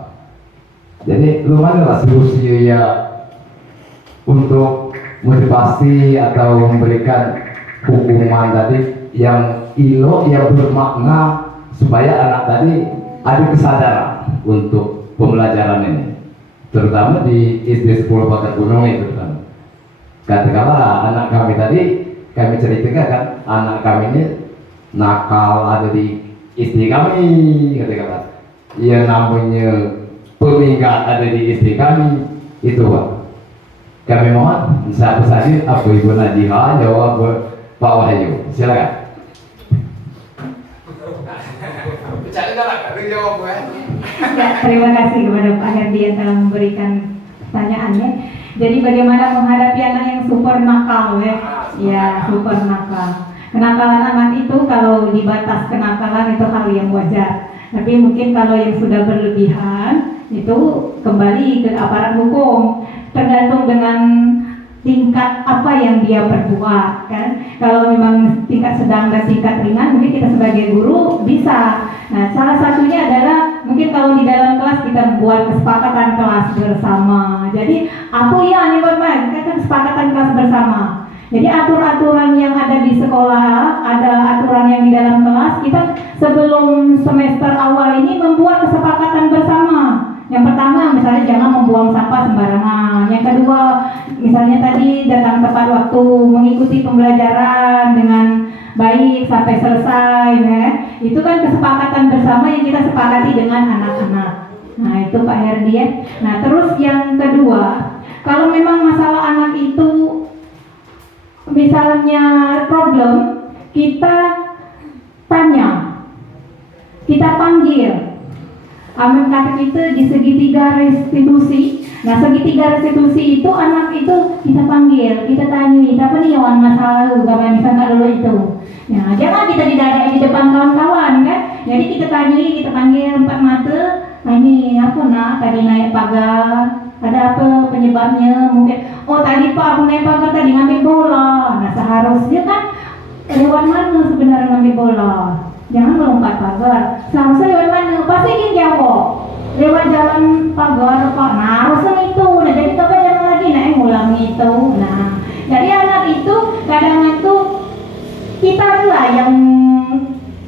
Jadi lu mana lah solusi ya untuk motivasi atau memberikan hukuman tadi yang ilo, yang bermakna supaya anak tadi ada kesadaran untuk pembelajaran ini, terutama di SD 10 Pagar Gunung itu. Katakanlah anak kami tadi, kami ceritakan kan, anak kami ini nakal ada di istri kami, katakanlah yang namanya peminggat ada di istri kami, itu Pak. Kami mohon satu saja apa Ibu Najiha jawab Pak Wahyu, silakan. Ya, terima kasih kepada Pak Herdi yang telah memberikan pertanyaannya. Jadi bagaimana menghadapi anak yang super nakal ya? Ya, super nakal. Kenakalan anak itu kalau di batas kenakalan itu hal yang wajar. Tapi mungkin kalau yang sudah berlebihan itu kembali ke aparat hukum. Tergantung dengan tingkat apa yang dia perbuat kan. Kalau memang tingkat sedang dan tingkat ringan, mungkin kita sebagai guru bisa. Nah, salah satunya adalah mungkin kalau di dalam kelas kita membuat kesepakatan kelas bersama. Jadi apa ya nih Bapak, kan kesepakatan kelas bersama. Jadi aturan-aturan yang ada di sekolah, ada aturan yang di dalam kelas, kita sebelum semester awal ini membuat kesepakatan bersama. Yang pertama misalnya jangan membuang sampah sembarangan. Yang kedua misalnya tadi datang tepat waktu, mengikuti pembelajaran dengan baik sampai selesai ya. Itu kan kesepakatan bersama yang kita sepakati dengan anak-anak. Nah itu Pak Herdi ya. Nah terus yang kedua, kalau memang masalah anak itu misalnya problem, kita tanya, kita panggil. Amin kata kita di segitiga restitusi. Nah segitiga restitusi itu anak itu kita panggil, kita tanya, apa nih yang masalah lu, gak bisa nggak dulu itu. Nah jangan kita didadai di depan kawan-kawan kan. Jadi kita tanya, kita panggil empat mata. Nah ini apa nak, tadi naik pagar, ada apa penyebabnya? Mungkin, oh tadi Pak aku naik pagar tadi ngambil bola. Nah seharusnya kan lewat mana sebenarnya ngambil bola? Jangan melompat pagar. Seharusnya lewat mana? Pasti ingin jawab. Lewat jalan pagar Pak. Nah harusnya itu. Nah jadi coba jangan lagi naik ngulang itu. Nah jadi anak itu kadang itu kita lah yang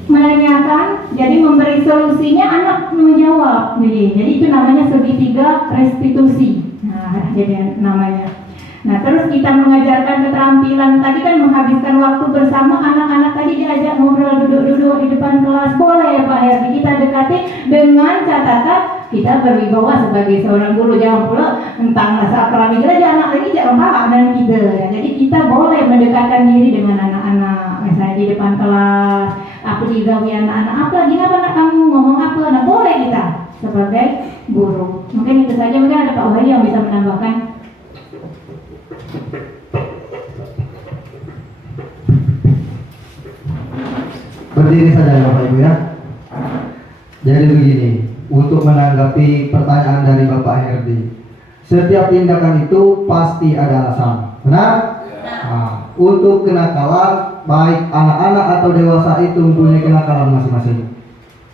menanyakan, jadi memberi solusinya, anak menjawab. Jadi itu namanya segitiga restitusi. Nah jadi namanya. Nah terus kita mengajarkan keterampilan tadi kan, menghabiskan waktu bersama anak-anak tadi, diajak ngobrol duduk-duduk di depan kelas. Boleh ya Pak Herdi, kita dekati dengan catatan kita berwibawa sebagai seorang guru. Jangan pula tentang masa akramika aja anak lagi jangan paham dan kita ya. Jadi kita boleh mendekatkan diri dengan anak-anak, misalnya di depan kelas, apa digawi anak-anak, apa lagi apa anak kamu ngomong apa, nah boleh kita sebagai guru. Mungkin itu saja, mungkin ada Pak Wahyu yang bisa menambahkan. Berdiri saja Bapak Ibu ya. Jadi begini, untuk menanggapi pertanyaan dari Bapak Herdi, setiap tindakan itu pasti ada alasan, benar? Nah, untuk kenakalan, baik anak-anak atau dewasa itu mempunyai kenakalan masing-masing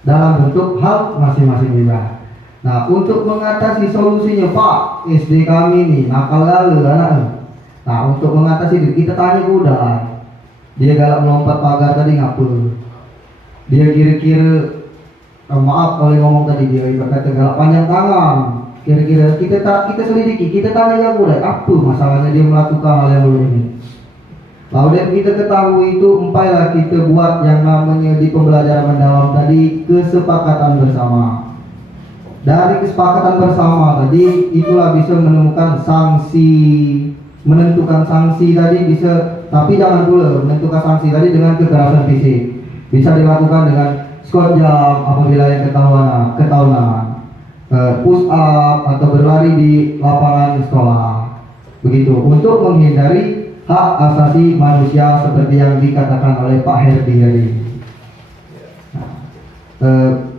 dalam bentuk hal masing-masing juga. Nah, untuk mengatasi solusinya, Pak, SD kami nih nakal galau anak. Nah, untuk mengatasi itu kita tanya udah, dia galak melompat pagar tadi ngapa? Dia kira-kira maaf kalau ngomong tadi, dia berkata galak panjang tangan. Kira-kira kita selidiki, kita tanya yang udah apa masalahnya dia melakukan hal yang belum ini. Lalu dan kita ketahui itu, umpailah kita buat yang namanya di pembelajaran mendalam tadi kesepakatan bersama. Dari kesepakatan bersama tadi itulah bisa menemukan sanksi menentukan sanksi tadi bisa, tapi jangan pula menentukan sanksi tadi dengan kekerasan fisik. Bisa dilakukan dengan squat jump apabila yang ketahuan, push up atau berlari di lapangan sekolah. Begitu untuk menghindari hak asasi manusia seperti yang dikatakan oleh Pak Herdi tadi.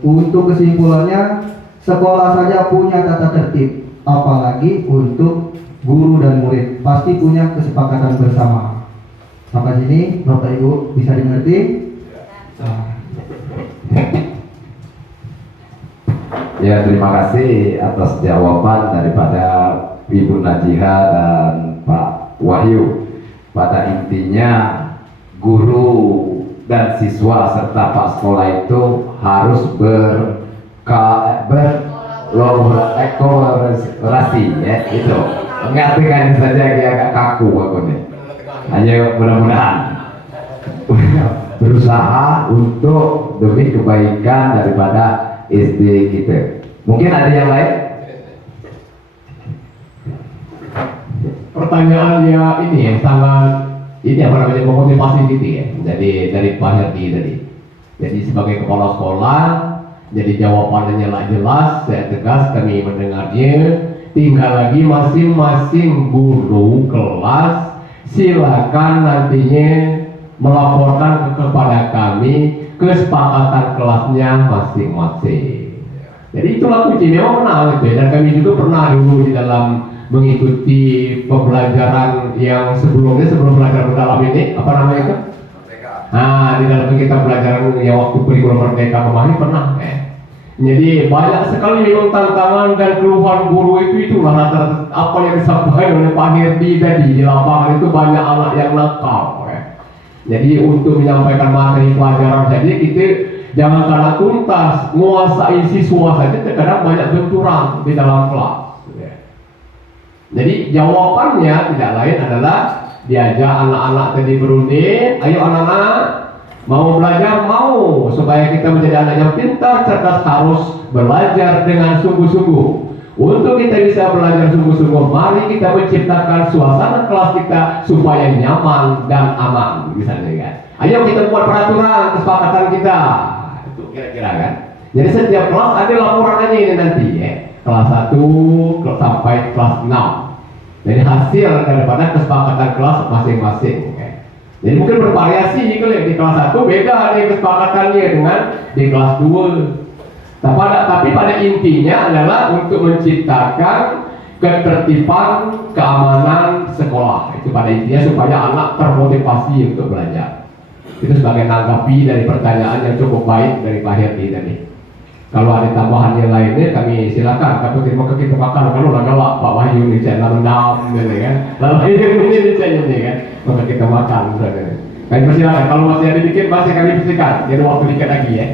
Untuk kesimpulannya, sekolah saja punya tata tertib, apalagi untuk guru dan murid pasti punya kesepakatan bersama. Sampai sini Bapak Ibu bisa dimengerti? Ya, terima kasih atas jawaban daripada Ibu Najiha dan Pak Wahyu. Pada intinya guru dan siswa serta Pak sekolah itu harus berkolaborasi ya, itu. Mengartikan saja dia agak kaku aku nih. Hanya mudah-mudahan berusaha untuk demi kebaikan daripada SD kita. Mungkin ada yang lain? Pertanyaan ya ini ya sangat ini apa namanya memotivasi gitu ya. Jadi dari Pak Herdi tadi. Jadi sebagai kepala sekolah, jadi jawabannya lah jelas, saya tegas kami mendengarnya. Tinggal lagi masing-masing guru kelas silakan nantinya melaporkan kepada kami kesepakatan kelasnya masing-masing. Jadi itulah kunci, memang pernah gitu ya. Dan kami juga pernah dulu di dalam mengikuti pembelajaran yang sebelum pelajaran mendalam ini, apa namanya itu? Nah, di dalam kita pelajaran yang waktu kurikulum merdeka kemarin pernah Jadi banyak sekali memang tantangan dan keluhan guru itulah rata-rata apa yang disampaikan oleh Pak Herdi tadi. Di lapangan itu banyak anak yang nakal Jadi untuk menyampaikan materi pelajaran saja kita jangan karena tuntas menguasai siswa saja, terkadang banyak benturan di dalam kelas. Jadi jawabannya tidak lain adalah diajak anak-anak tadi berunding, ayo anak-anak mau belajar, mau supaya kita menjadi anak yang pintar, cerdas, harus belajar dengan sungguh-sungguh. Untuk kita bisa belajar sungguh-sungguh, mari kita menciptakan suasana kelas kita supaya nyaman dan aman, misalnya kan. Ayo kita buat peraturan kesepakatan kita, itu kira-kira kan. Jadi setiap kelas ada laporannya ini nanti ya, kelas 1 sampai kelas 6. Jadi hasil daripada kesepakatan kelas masing-masing. Jadi mungkin bervariasi kalau di kelas 1 beda nih kesepakatannya dengan di kelas 2. Tapi pada intinya adalah untuk menciptakan ketertiban, keamanan sekolah. Itu pada intinya supaya anak termotivasi untuk belajar. Itu sebagai tanggapi dari pertanyaan yang cukup baik dari Pak Herdi tadi. Kalau ada tambahan yang lainnya kami silakan. Tapi terima kasih kita makan kalau nggak galak Pak Wahyu ini saya rendam, gitu kan. Lalu ini saya kan, maka kita makan. Kami persilakan. Kalau masih ada dikit masih kami bersihkan. Jadi waktu dikit lagi ya.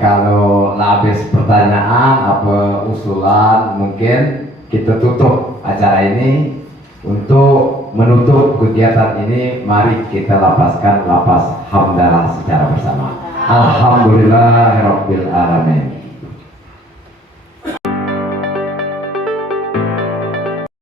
Kalau habis pertanyaan apa usulan, mungkin kita tutup acara ini. Untuk menutup kegiatan ini, mari kita lapaskan lapas hamdalah secara bersama. Alhamdulillahirabbil alamin.